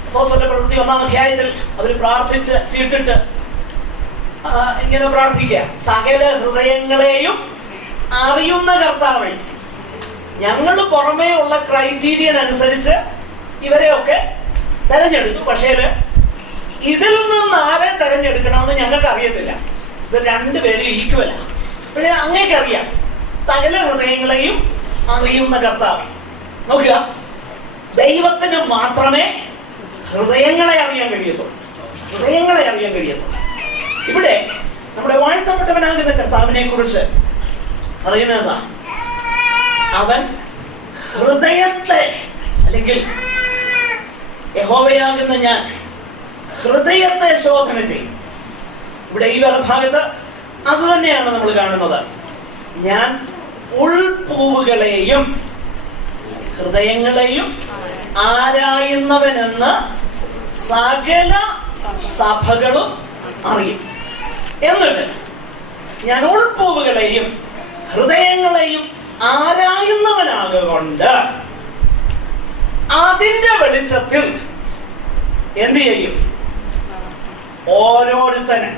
അപ്പോസ്തലരുടെ പ്രവൃത്തി 1-ാം അധ്യായത്തിൽ അവർ പ്രാർത്ഥിച്ച് ചീട്ടിട്ട് ഇങ്ങനെ പ്രാർത്ഥിക്കുക: സകല ഹൃദയങ്ങളെയും അറിയുന്ന കർത്താവേ. ഞങ്ങൾ പുറമേ ഉള്ള ക്രൈറ്റീരിയൻ അനുസരിച്ച് ഇവരെയൊക്കെ തെരഞ്ഞെടുത്തു, പക്ഷേ ഇതിൽ നിന്ന് ആരെ തെരഞ്ഞെടുക്കണമെന്ന് ഞങ്ങൾക്ക് അറിയത്തില്ല. ഇത് രണ്ടുപേരും ഈക്വലാണ്. പക്ഷേ അങ്ങേക്ക് അറിയാം, സകല ഹൃദയങ്ങളെയും അറിയുന്ന കർത്താവ്. നോക്കുക, ദൈവത്തിന് മാത്രമേ ഹൃദയങ്ങളെ അറിയാൻ കഴിയത്തുള്ളൂ. ഹൃദയങ്ങളെ അറിയാൻ കഴിയത്തുള്ളൂ. ഇവിടെ നമ്മുടെ വാഴ്ത്തപ്പെട്ടവനാകുന്ന കർത്താവിനെ കുറിച്ച് പറയുന്നതാ, അവൻ ഹൃദയത്തെ, അല്ലെങ്കിൽ യഹോവയാകുന്ന ഞാൻ ഹൃദയത്തെ ശോധന ചെയ്യും. ഇവിടെ ഈ ഭാഗത്ത് അത് തന്നെയാണ് നമ്മൾ കാണുന്നത്. ഞാൻ ഉൾപൂവുകളെയും ഹൃദയങ്ങളെയും ആരായുന്നവനെന്ന് സകല സഭകളും അറിയും. എന്നിട്ട് ഞാൻ ഉൾപൂവുകളെയും ഹൃദയങ്ങളെയും ആരായുന്നവനാകൊണ്ട് അതിന്റെ വെളിച്ചത്തിൽ എന്ത് ചെയ്യും? ഓരോരുത്തന്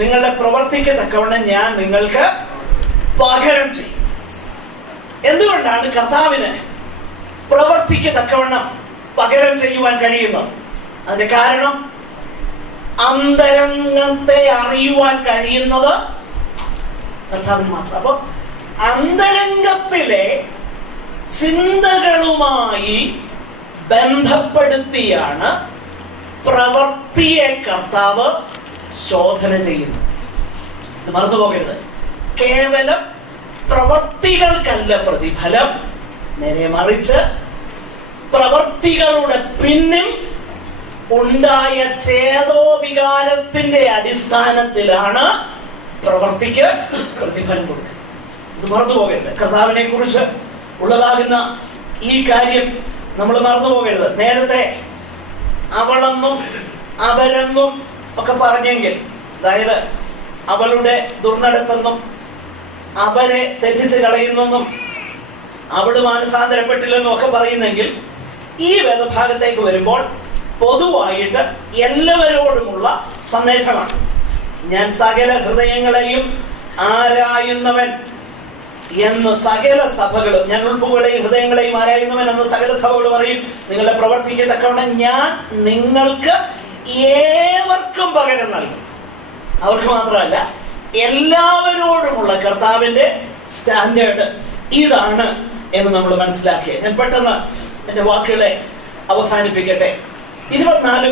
നിങ്ങളുടെ പ്രവർത്തിക്ക് തക്കവണ്ണം ഞാൻ നിങ്ങൾക്ക് പകരം ചെയ്യും. എന്തുകൊണ്ടാണ് കർത്താവിന് പ്രവർത്തിക്ക് തക്കവണ്ണം പകരം ചെയ്യുവാൻ കഴിയുന്നത്? അതിന്റെ കാരണം, അന്തരംഗത്തെ അറിയുവാൻ കഴിയുന്നത് കർത്താവിന് മാത്രം. അപ്പൊ അന്തരംഗത്തിലെ ചിന്തകളുമായി ബന്ധപ്പെടുത്തിയാണ് പ്രവൃത്തിയെ കർത്താവ് ശോധന ചെയ്യുന്നത്. ഇത് മറന്നുപോകരുത്. കേവലം പ്രവൃത്തികൾക്കല്ല പ്രതിഫലം, നേരെ മറിച്ച് പ്രവൃത്തികളുടെ പിന്നിൽ ഉണ്ടായ ചേതോവികാരത്തിന്റെ അടിസ്ഥാനത്തിലാണ് പ്രവൃത്തിക്ക് പ്രതിഫലം കൊടുക്കുന്നത്. ഇത് മറന്നുപോകരുത്. കർത്താവിനെ കുറിച്ച് ഉള്ളതാകുന്ന ഈ കാര്യം നമ്മൾ മറന്നുപോകരുത്. നേരത്തെ അവളെന്നും അവരെന്നും ഒക്കെ പറഞ്ഞെങ്കിൽ, അതായത് അവളുടെ ദുർനടപ്പെന്നും അവരെ തെറ്റിച്ച് കളയുന്നെന്നും അവള് മാനസാന്തരപ്പെട്ടില്ലെന്നും ഒക്കെ പറയുന്നെങ്കിൽ, ഈ വേദഭാഗത്തേക്ക് വരുമ്പോൾ പൊതുവായിട്ട് എല്ലാവരോടുമുള്ള സന്ദേശമാണ്. ഞാൻ സകല ഹൃദയങ്ങളെയും ആരായുന്നവൻ എന്ന് സകല സഭകളും, ഞാൻ ഉൾപ്പുകളെയും ഹൃദയങ്ങളെയും ആരായുന്നവൻ എന്ന് സകല സഭകളും അറിയും. നിങ്ങളുടെ പ്രവർത്തിക്ക് തക്കവണ്ണം ഞാൻ നിങ്ങൾക്ക് ഏവർക്കും പകരം നൽകും. അവർക്ക് മാത്രമല്ല, എല്ലാവരോടുമുള്ള കർത്താവിന്റെ സ്റ്റാൻഡേർഡ് ഇതാണ് എന്ന് നമ്മൾ മനസ്സിലാക്കിയത്. ഞാൻ പെട്ടെന്ന് എന്റെ വാക്കുകളെ അവസാനിപ്പിക്കട്ടെ. 24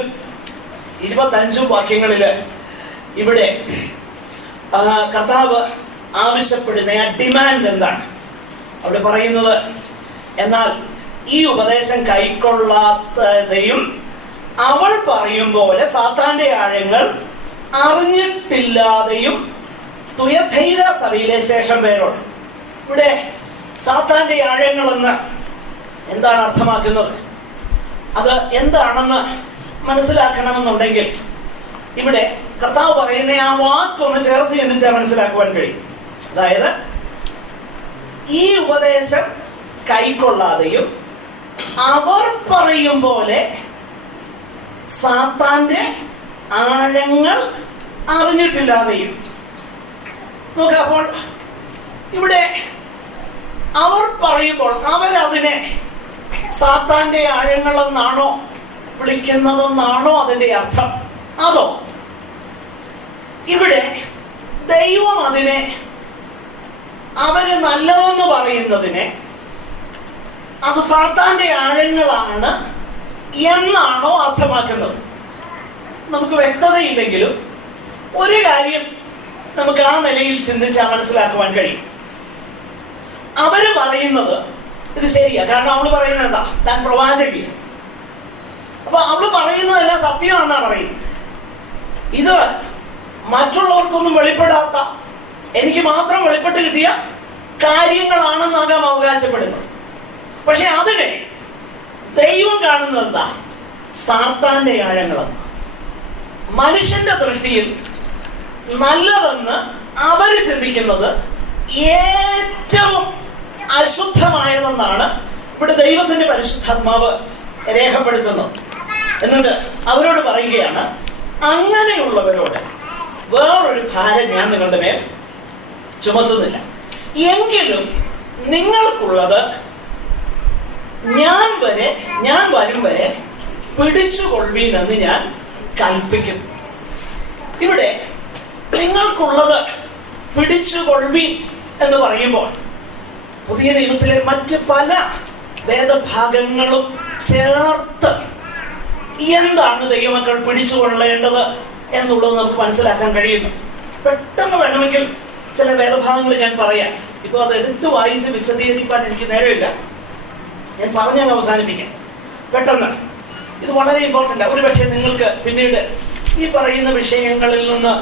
25 വാക്യങ്ങളില് ഇവിടെ കർത്താവ് ആവശ്യപ്പെടുന്ന ആ ഡിമാൻഡ് എന്താണ് അവിടെ പറയുന്നത്? എന്നാൽ ഈ ഉപദേശം കൈക്കൊള്ളാത്തതെയും അവൾ പറയും പോലെ സാത്താന്റെ ആഴങ്ങൾ അറിഞ്ഞിട്ടില്ലാതെയും തുയഥൈര സഭയിലെ ശേഷം പേരോട്. ഇവിടെ സാത്താന്റെ ആഴങ്ങൾ എന്ന് എന്താണ് അർത്ഥമാക്കുന്നത്? അത് എന്താണെന്ന് മനസ്സിലാക്കണമെന്നുണ്ടെങ്കിൽ ഇവിടെ കർത്താവ് പറയുന്ന ആ വാക്കൊന്ന് ചേർത്ത് ചിന്തിച്ചാൽ മനസ്സിലാക്കുവാൻ കഴിയും. അതായത് ഈ ഉപദേശം കൈക്കൊള്ളാതെയും അവർ പറയും പോലെ സാത്താന്റെ ആഴങ്ങൾ അറിഞ്ഞിട്ടില്ലാതെയും. നോക്കാം, അപ്പോൾ ഇവിടെ അവർ പറയുമ്പോൾ അവരതിനെ സാത്താന്റെ ആഴങ്ങളെന്നാണോ വിളിക്കുന്നതെന്നാണോ അതിന്റെ അർത്ഥം? അതോ ഇവിടെ ദൈവം അതിനെ അവര് നല്ലതെന്ന് പറയുന്നതിനെ അത് സാത്താന്റെ ആഴങ്ങളാണ് എന്നാണോ അർത്ഥമാക്കുന്നത്? നമുക്ക് വ്യക്തതയില്ലെങ്കിലും ഒരു കാര്യം നമുക്ക് ആ നിലയിൽ ചിന്തിച്ചാൽ മനസ്സിലാക്കുവാൻ കഴിയും. അവര് പറയുന്നത് ഇത് ശരിയാ, കാരണം അവള് പറയുന്നത് എന്താ? താൻ പ്രവാചകി. അപ്പൊ അവള് പറയുന്നതെല്ലാം സത്യമാണെന്നാ പറയുന്നത്. ഇത് മറ്റുള്ളവർക്കൊന്നും വെളിപ്പെടാത്ത, എനിക്ക് മാത്രം വെളിപ്പെട്ട് കിട്ടിയ കാര്യങ്ങളാണെന്നാകാം അവകാശപ്പെടുന്നത്. പക്ഷെ അതിനെ ദൈവം കാണുന്നത് എന്താ? സാത്താന്റെ ആഴങ്ങളെന്ന്. മനുഷ്യന്റെ ദൃഷ്ടിയിൽ നല്ലതെന്ന് അവര് ചിന്തിക്കുന്നത് ഏറ്റവും അശുദ്ധമായതെന്നാണ് ഇവിടെ ദൈവത്തിന്റെ പരിശുദ്ധാത്മാവ് രേഖപ്പെടുത്തുന്നത്. എന്നിട്ട് അവരോട് പറയുകയാണ്, അങ്ങനെയുള്ളവരോട് വേറൊരു ഭാരം ഞാൻ നിങ്ങളുടെ മേൽ ചുമത്തുന്നില്ല, എങ്കിലും നിങ്ങൾക്കുള്ളത് ഞാൻ വരും വരെ പിടിച്ചുകൊള്ളുവീൻ എന്ന് ഞാൻ കൽപ്പിക്കും. ഇവിടെ നിങ്ങൾക്കുള്ളത് പിടിച്ചുകൊള്ളുവീൻ എന്ന് പറയുമ്പോൾ പുതിയ നിയമത്തിലെ മറ്റ് പല വേദഭാഗങ്ങളും ചേർത്ത് എന്താണ് ദൈവമക്കൾ പിടിച്ചുകൊള്ളേണ്ടത് എന്നുള്ളത് നമുക്ക് മനസ്സിലാക്കാൻ കഴിയുന്നു. പെട്ടെന്ന് വേണമെങ്കിൽ ചില വേദഭാഗങ്ങൾ ഞാൻ പറയാം. ഇപ്പൊ അത് എടുത്തു വായിച്ച് വിശദീകരിക്കാൻ എനിക്ക് നേരമില്ല, ഞാൻ പറഞ്ഞത് അവസാനിപ്പിക്കാം പെട്ടെന്ന്. ഇത് വളരെ ഇമ്പോർട്ടൻ്റ്. ഒരുപക്ഷെ നിങ്ങൾക്ക് പിന്നീട് ഈ പറയുന്ന വിഷയങ്ങളിൽ നിന്ന്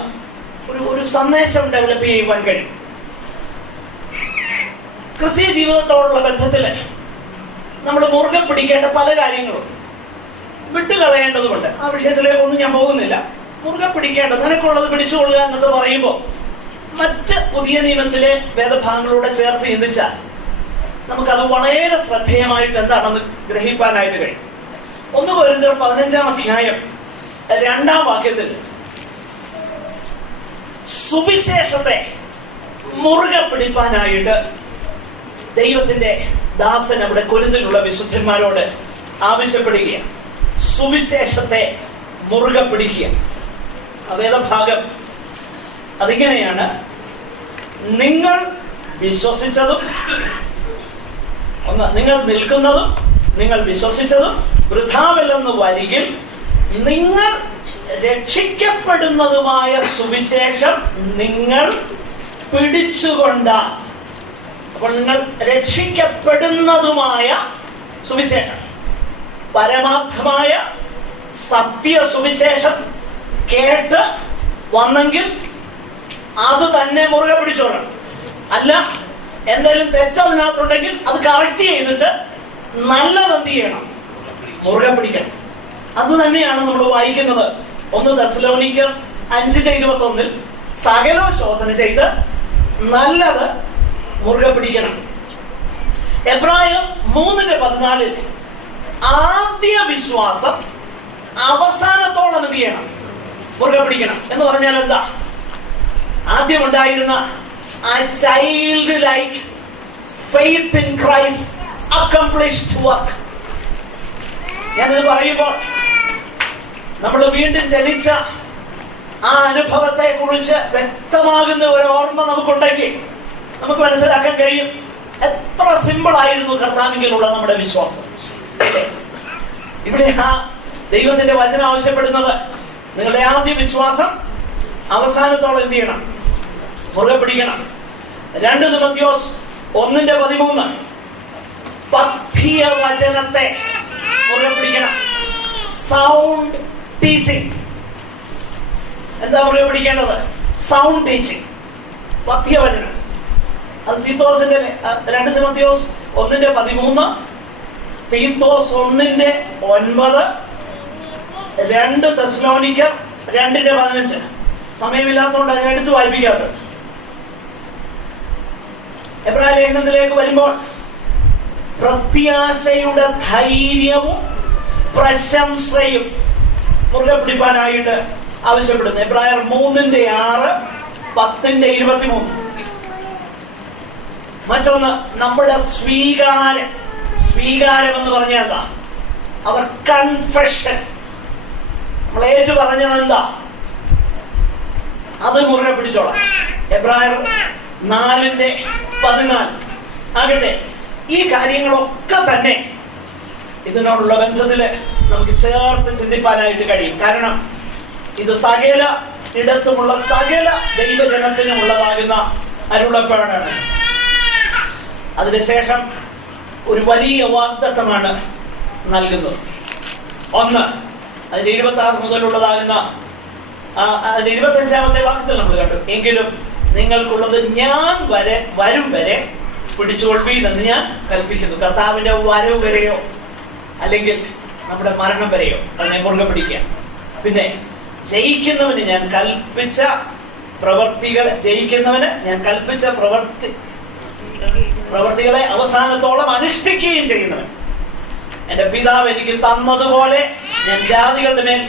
ഒരു സന്ദേശം ഡെവലപ്പ് ചെയ്യുവാൻ കഴിയും. ക്രിസ്തീയ ജീവിതത്തോടുള്ള ബന്ധത്തില് നമ്മൾ മുറുകെ പിടിക്കേണ്ട പല കാര്യങ്ങളും വിട്ടുകളയേണ്ടതുണ്ട്. ആ വിഷയത്തിലേക്കൊന്നും ഞാൻ പോകുന്നില്ല. മുറുകെ പിടിക്കേണ്ടത്, നിനക്കുള്ളത് പിടിച്ചുകൊള്ളുക എന്നൊക്കെ പറയുമ്പോൾ മറ്റ് പുതിയ നിയമത്തിലെ വേദഭാഗങ്ങളൂടെ ചേർത്ത് ചിന്തിച്ചാൽ നമുക്കത് വളരെ ശ്രദ്ധേയമായിട്ട് എന്താണെന്ന് ഗ്രഹിക്കാനായിട്ട് കഴിയും. 1 കൊരിന്ത്യർ 15-ാം അധ്യായം 2-ാം വാക്യത്തിൽ സുവിശേഷത്തെ മുറുകെ പിടിപ്പാനായിട്ട് ദൈവത്തിന്റെ ദാസൻ അവിടെ കൊരിന്തിലുള്ള വിശുദ്ധന്മാരോട് ആവശ്യപ്പെടുകയാണ്. സുവിശേഷത്തെ മുറുകെ പിടിക്കുക. വേദഭാഗം അതിങ്ങനെയാണ്: നിങ്ങൾ വിശ്വസിച്ചതും നിങ്ങൾ നിൽക്കുന്നതും നിങ്ങൾ വിശ്വസിച്ചതും വൃഥാവില്ലെന്ന് വരികിൽ നിങ്ങൾ രക്ഷിക്കപ്പെടുന്നതുമായ സുവിശേഷം നിങ്ങൾ പിടിച്ചുകൊണ്ട. അപ്പോൾ നിങ്ങൾ രക്ഷിക്കപ്പെടുന്നതുമായ സുവിശേഷം, പരമാർത്ഥമായ സത്യ സുവിശേഷം കേട്ട് വന്നെങ്കിൽ അത് തന്നെ മുറുകെ പിടിച്ചോളണം. അല്ല, എന്തെങ്കിലും തെറ്റതിനകത്തുണ്ടെങ്കിൽ അത് കറക്റ്റ് ചെയ്തിട്ട് നല്ലത് എന്ത് ചെയ്യണം? മുറുകെ പിടിക്കണം. അത് തന്നെയാണ് നമ്മൾ വായിക്കുന്നത് 1 തെസ്സലോനിക്കർ 5:21 സകലോ ശോധന ചെയ്ത് നല്ലത് മുറുകെ പിടിക്കണം. എബ്രായർ 3:14 ആദ്യ വിശ്വാസം അവസാനത്തോളം എന്ത് ചെയ്യണം? മുറുകെ പിടിക്കണം. എന്ന് പറഞ്ഞാൽ എന്താ? ആദ്യം ഉണ്ടായിരുന്ന ആ child like faith in Christ accomplished work. ഞാനിത് പറയുമ്പോൾ നമ്മൾ വീണ്ടും ജനിച്ച ആ അനുഭവത്തെ കുറിച്ച് വ്യക്തമാകുന്ന ഒരു ഓർമ്മ നമുക്കുണ്ടെങ്കിൽ നമുക്ക് മനസ്സിലാക്കാൻ കഴിയും എത്ര സിമ്പിൾ ആയിരുന്നു കർത്താവിലുള്ള നമ്മുടെ വിശ്വാസം. ഇവിടെ ആ ദൈവത്തിന്റെ വചനം ആവശ്യപ്പെടുന്നത് നിങ്ങളുടെ ആദ്യ വിശ്വാസം അവസാനത്തോളം എന്ത് ചെയ്യണം? മുറുകെ പിടിക്കണം. 2 തിമോഥെയോസ് 1:13 പഥ്യവചനത്തെ മുറുകെ പിടിക്കണം. Sound teaching. എന്താ മുറുകെ പിടിക്കേണ്ടത്? Sound teaching, പഥ്യവചനം. അത് തീത്തോസിന്റെ 2 തിമോഥെയോസ് 1:13, തീത്തോസ് 1:9, 2 തെസ്സലോനിക്കർ 2:15. സമയമില്ലാത്തതുകൊണ്ട് ഞാൻ എടുത്തു വായിപ്പിക്കാത്തത്. എബ്രായ ലേഖനത്തിലേക്ക് വരുമ്പോൾ പ്രത്യാശയുടെ ധൈര്യവും പ്രശംസയും മുറുകെ പിടിപ്പാനായിട്ട് ആവശ്യപ്പെടുന്നു. എബ്രായർ 3:6, 10:23. മറ്റൊന്ന് നമ്മുടെ സ്വീകാരം. സ്വീകാരം എന്ന് പറഞ്ഞാൽ എന്താ? അവർ കൺഫെഷൻ. നമ്മൾ ഏറ്റു പറഞ്ഞത് എന്താ? അത് മുറുകെ പിടിച്ചോളാം. എബ്രായർ 4:14 ആകട്ടെ. ഈ കാര്യങ്ങളൊക്കെ തന്നെ ഇതിനോടുള്ള ബന്ധത്തില് നമുക്ക് ചേർത്ത് ചിന്തിപ്പാനായിട്ട് കഴിയും. കാരണം ഇത് സകല ഇടത്തുമുള്ള സകല ദൈവജനത്തിനുമുള്ളതാകുന്ന അരുളപ്പാടാണ്. അതിനുശേഷം ഒരു വലിയ വാഗ്ദത്തമാണ് നൽകുന്നത്. ഒന്ന്, അതിന്റെ 26 മുതലുള്ളതാകുന്ന അതിന്റെ 25ാമത്തെ വാക്യത്തിൽ നമ്മൾ കണ്ടു. എങ്കിലും നിങ്ങൾക്കുള്ളത് ഞാൻ വരും വരെ പിടിച്ചുകൊള്ളുവീൻ എന്ന് ഞാൻ കൽപ്പിക്കുന്നു. കർത്താവിന്റെ വരവ് വരെയോ അല്ലെങ്കിൽ നമ്മുടെ മരണം വരെയോ അതിനെ മുറുകെ പിടിക്കുക. പിന്നെ ജയിക്കുന്നവന് ഞാൻ കൽപ്പിച്ച പ്രവർത്തികളെ അവസാനത്തോളം അനുഷ്ഠിക്കുകയും ചെയ്യുന്നവൻ. എന്റെ പിതാവ് എനിക്ക് തന്നതുപോലെ ഞാൻ ജാതികളുടെ മേൽ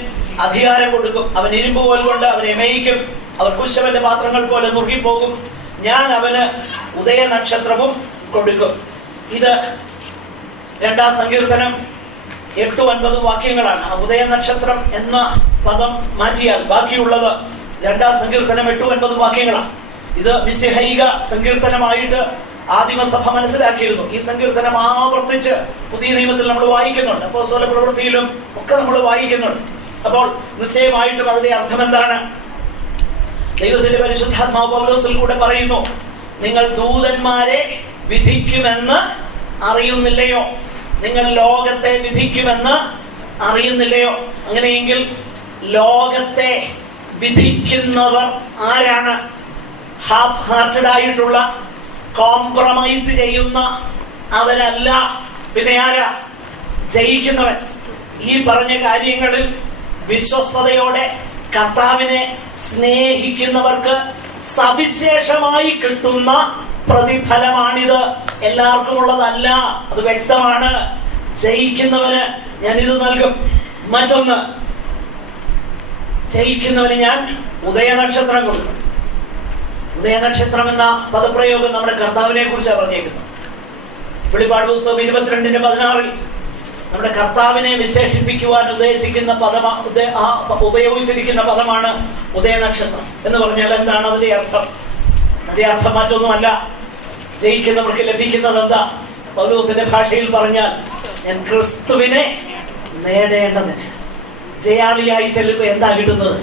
അധികാരം കൊടുക്കും. അവൻ ഇരുമ്പ് കോൽ കൊണ്ട് അവനെ മേയിക്കും. അവർ കുശവന്റെ പാത്രങ്ങൾ പോലെ നുറുകിപ്പോകും. ഞാൻ അവന് ഉദയ നക്ഷത്രവും കൊടുക്കും. ഇത് 2-ാം സങ്കീർത്തനം 8-9 വാക്യങ്ങളാണ്. ഉദയ നക്ഷത്രം എന്ന പദം മാറ്റിയാൽ ബാക്കിയുള്ളത് 2-ാം സങ്കീർത്തനം 8-9 വാക്യങ്ങളാണ്. ഇത് മിശിഹൈക സങ്കീർത്തനമായിട്ട് ആദിമസഭ മനസ്സിലാക്കിയിരുന്നു. ഈ സങ്കീർത്തനം ആവർത്തിച്ച് പുതിയ നിയമത്തിൽ നമ്മൾ വായിക്കുന്നുണ്ട്. അപ്പോസ്തല പ്രവൃത്തിയിലും ഒക്കെ നമ്മൾ വായിക്കുന്നുണ്ട്. അപ്പോൾ നിശ്ചയമായിട്ടും അതിന്റെ അർത്ഥം എന്താണ്? ദൈവത്തിന്റെ പരിശുദ്ധാത്മാവ് പൗലോസിൽ കൂടെ പറയുന്നു, നിങ്ങൾ ദൂതന്മാരെ വിധിക്കുമെന്ന് അറിയുന്നില്ലയോ? നിങ്ങൾ ലോകത്തെ വിധിക്കുമെന്ന് അറിയുന്നില്ലയോ? അങ്ങനെയെങ്കിൽ ലോകത്തെ വിധിക്കുന്നവർ ആരാണ്? ഹാഫ് ഹാർട്ടഡ് ആയിട്ടുള്ള, കോംപ്രമൈസ് ചെയ്യുന്ന അവരല്ല. പിന്നെ ആരാ? ജയിക്കുന്നവൻ. ഈ പറഞ്ഞ കാര്യങ്ങളിൽ വിശ്വസ്തയോടെ കർത്താവിനെ സ്നേഹിക്കുന്നവർക്ക് സവിശേഷമായി കിട്ടുന്ന പ്രതിഫലമാണിത്. എല്ലാവർക്കും ഉള്ളതല്ല, അത് വ്യക്തമാണ്. ജയിക്കുന്നവന് ഞാൻ ഇത് നൽകും. മറ്റൊന്ന്, ജയിക്കുന്നവന് ഞാൻ ഉദയനക്ഷത്രം കൊടുക്കും. ഉദയനക്ഷത്രം എന്ന പദപ്രയോഗം നമ്മുടെ കർത്താവിനെ കുറിച്ചാണ് പറഞ്ഞേക്കുന്നത്. വെളിപ്പാട് പുസ്തകം 22:16 നമ്മുടെ കർത്താവിനെ വിശേഷിപ്പിക്കുവാൻ ഉദ്ദേശിക്കുന്ന ഉപയോഗിച്ചിരിക്കുന്ന പദമാണ് ഉദയനക്ഷത്രം. എന്ന് പറഞ്ഞാൽ എന്താണ് അതിന്റെ അർത്ഥം? അതിന്റെ അർത്ഥം മറ്റൊന്നുമല്ല, ജയിക്കുന്നവർക്ക് ലഭിക്കുന്നത് എന്താ? പൗലോസിന്റെ ഭാഷയിൽ പറഞ്ഞാൽ, ഞാൻ ക്രിസ്തുവിനെ നേടേണ്ടതിന് ജയാളിയായി ചെല്ലുമ്പോൾ എന്താ കിട്ടുന്നത്?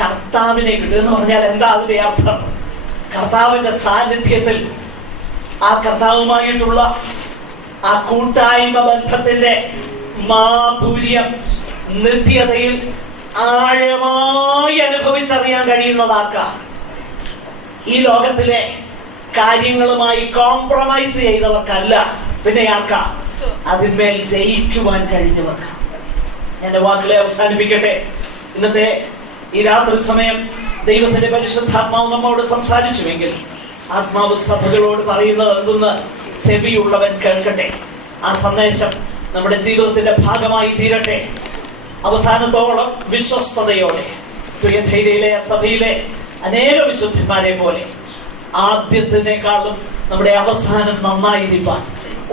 കർത്താവിനെ കിട്ടും. എന്ന് പറഞ്ഞാൽ എന്താ അതിന്റെ അർത്ഥം? കർത്താവിന്റെ സാന്നിധ്യത്തിൽ ആ കർത്താവുമായിട്ടുള്ള ആ കൂട്ടായ്മ ബന്ധത്തിന്റെ മാധുര്യം നിത്യതയിൽ ആഴമായി അനുഭവിച്ചറിയാൻ കഴിയുന്നതാക്കാം. ഈ ലോകത്തിലെ കാര്യങ്ങളുമായി കോംപ്രമൈസ് ചെയ്തവർക്കല്ല, പിന്നെ ആർക്കാം? അതിന്മേൽ ജയിക്കുവാൻ കഴിഞ്ഞവർക്ക്. എന്റെ വാക്കുകളെ അവസാനിപ്പിക്കട്ടെ. ഇന്നത്തെ ഈ രാത്രി സമയം ദൈവത്തിന്റെ പരിശുദ്ധാത്മാവ് നമ്മോട് സംസാരിച്ചുവെങ്കിൽ ആത്മാവ് സഭകളോട് പറയുന്നത് എന്തെന്ന് ചെവിയുള്ളവൻ കേൾക്കട്ടെ. ആ സന്ദേശം നമ്മുടെ ജീവിതത്തിന്റെ ഭാഗമായി തീരട്ടെ. അവസാനത്തോളം വിശ്വസ്തയോടെ തുയഥൈരയിലെ സഭയിലെ അനേക വിശുദ്ധന്മാരെ പോലെ ആദ്യത്തിനേക്കാളും നമ്മുടെ അവസാനം നന്നായിരിക്കാൻ,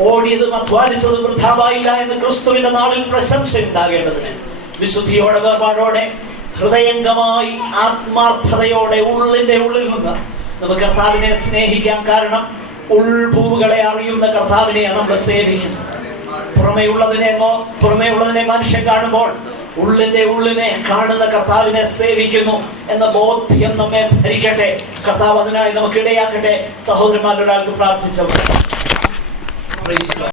ഓടിയതും അധ്വാനിച്ചതും വൃഥാവായില്ല എന്ന് ക്രിസ്തുവിന്റെ നാളിൽ പ്രശംസ ഉണ്ടാകേണ്ടതിന് വിശുദ്ധിയോടെ, വേർപാടോടെ, ഹൃദയംഗമായി, ആത്മാർത്ഥതയോടെ, ഉള്ളിന്റെ ഉള്ളിൽ നിന്ന് നമുക്ക് കർത്താവിനെ സ്നേഹിക്കാൻ. കാരണം ഉൾഭൂവുകളെ അറിയുന്ന കർത്താവിനെയാണ് നമ്മൾ സേവിക്കുന്നത്. പുറമേ ഉള്ളതിനെ മനുഷ്യൻ കാണുമ്പോൾ ഉള്ളിനെ കാണുന്ന കർത്താവിനെ സേവിക്കുന്നു എന്ന ബോധ്യം നമ്മെ ഭരിക്കട്ടെ. കർത്താവ് അതിനായി നമുക്ക് ഇടയാക്കട്ടെ. സഹോദരന്മാരൊരാൾക്ക് പ്രാർത്ഥിച്ചവർ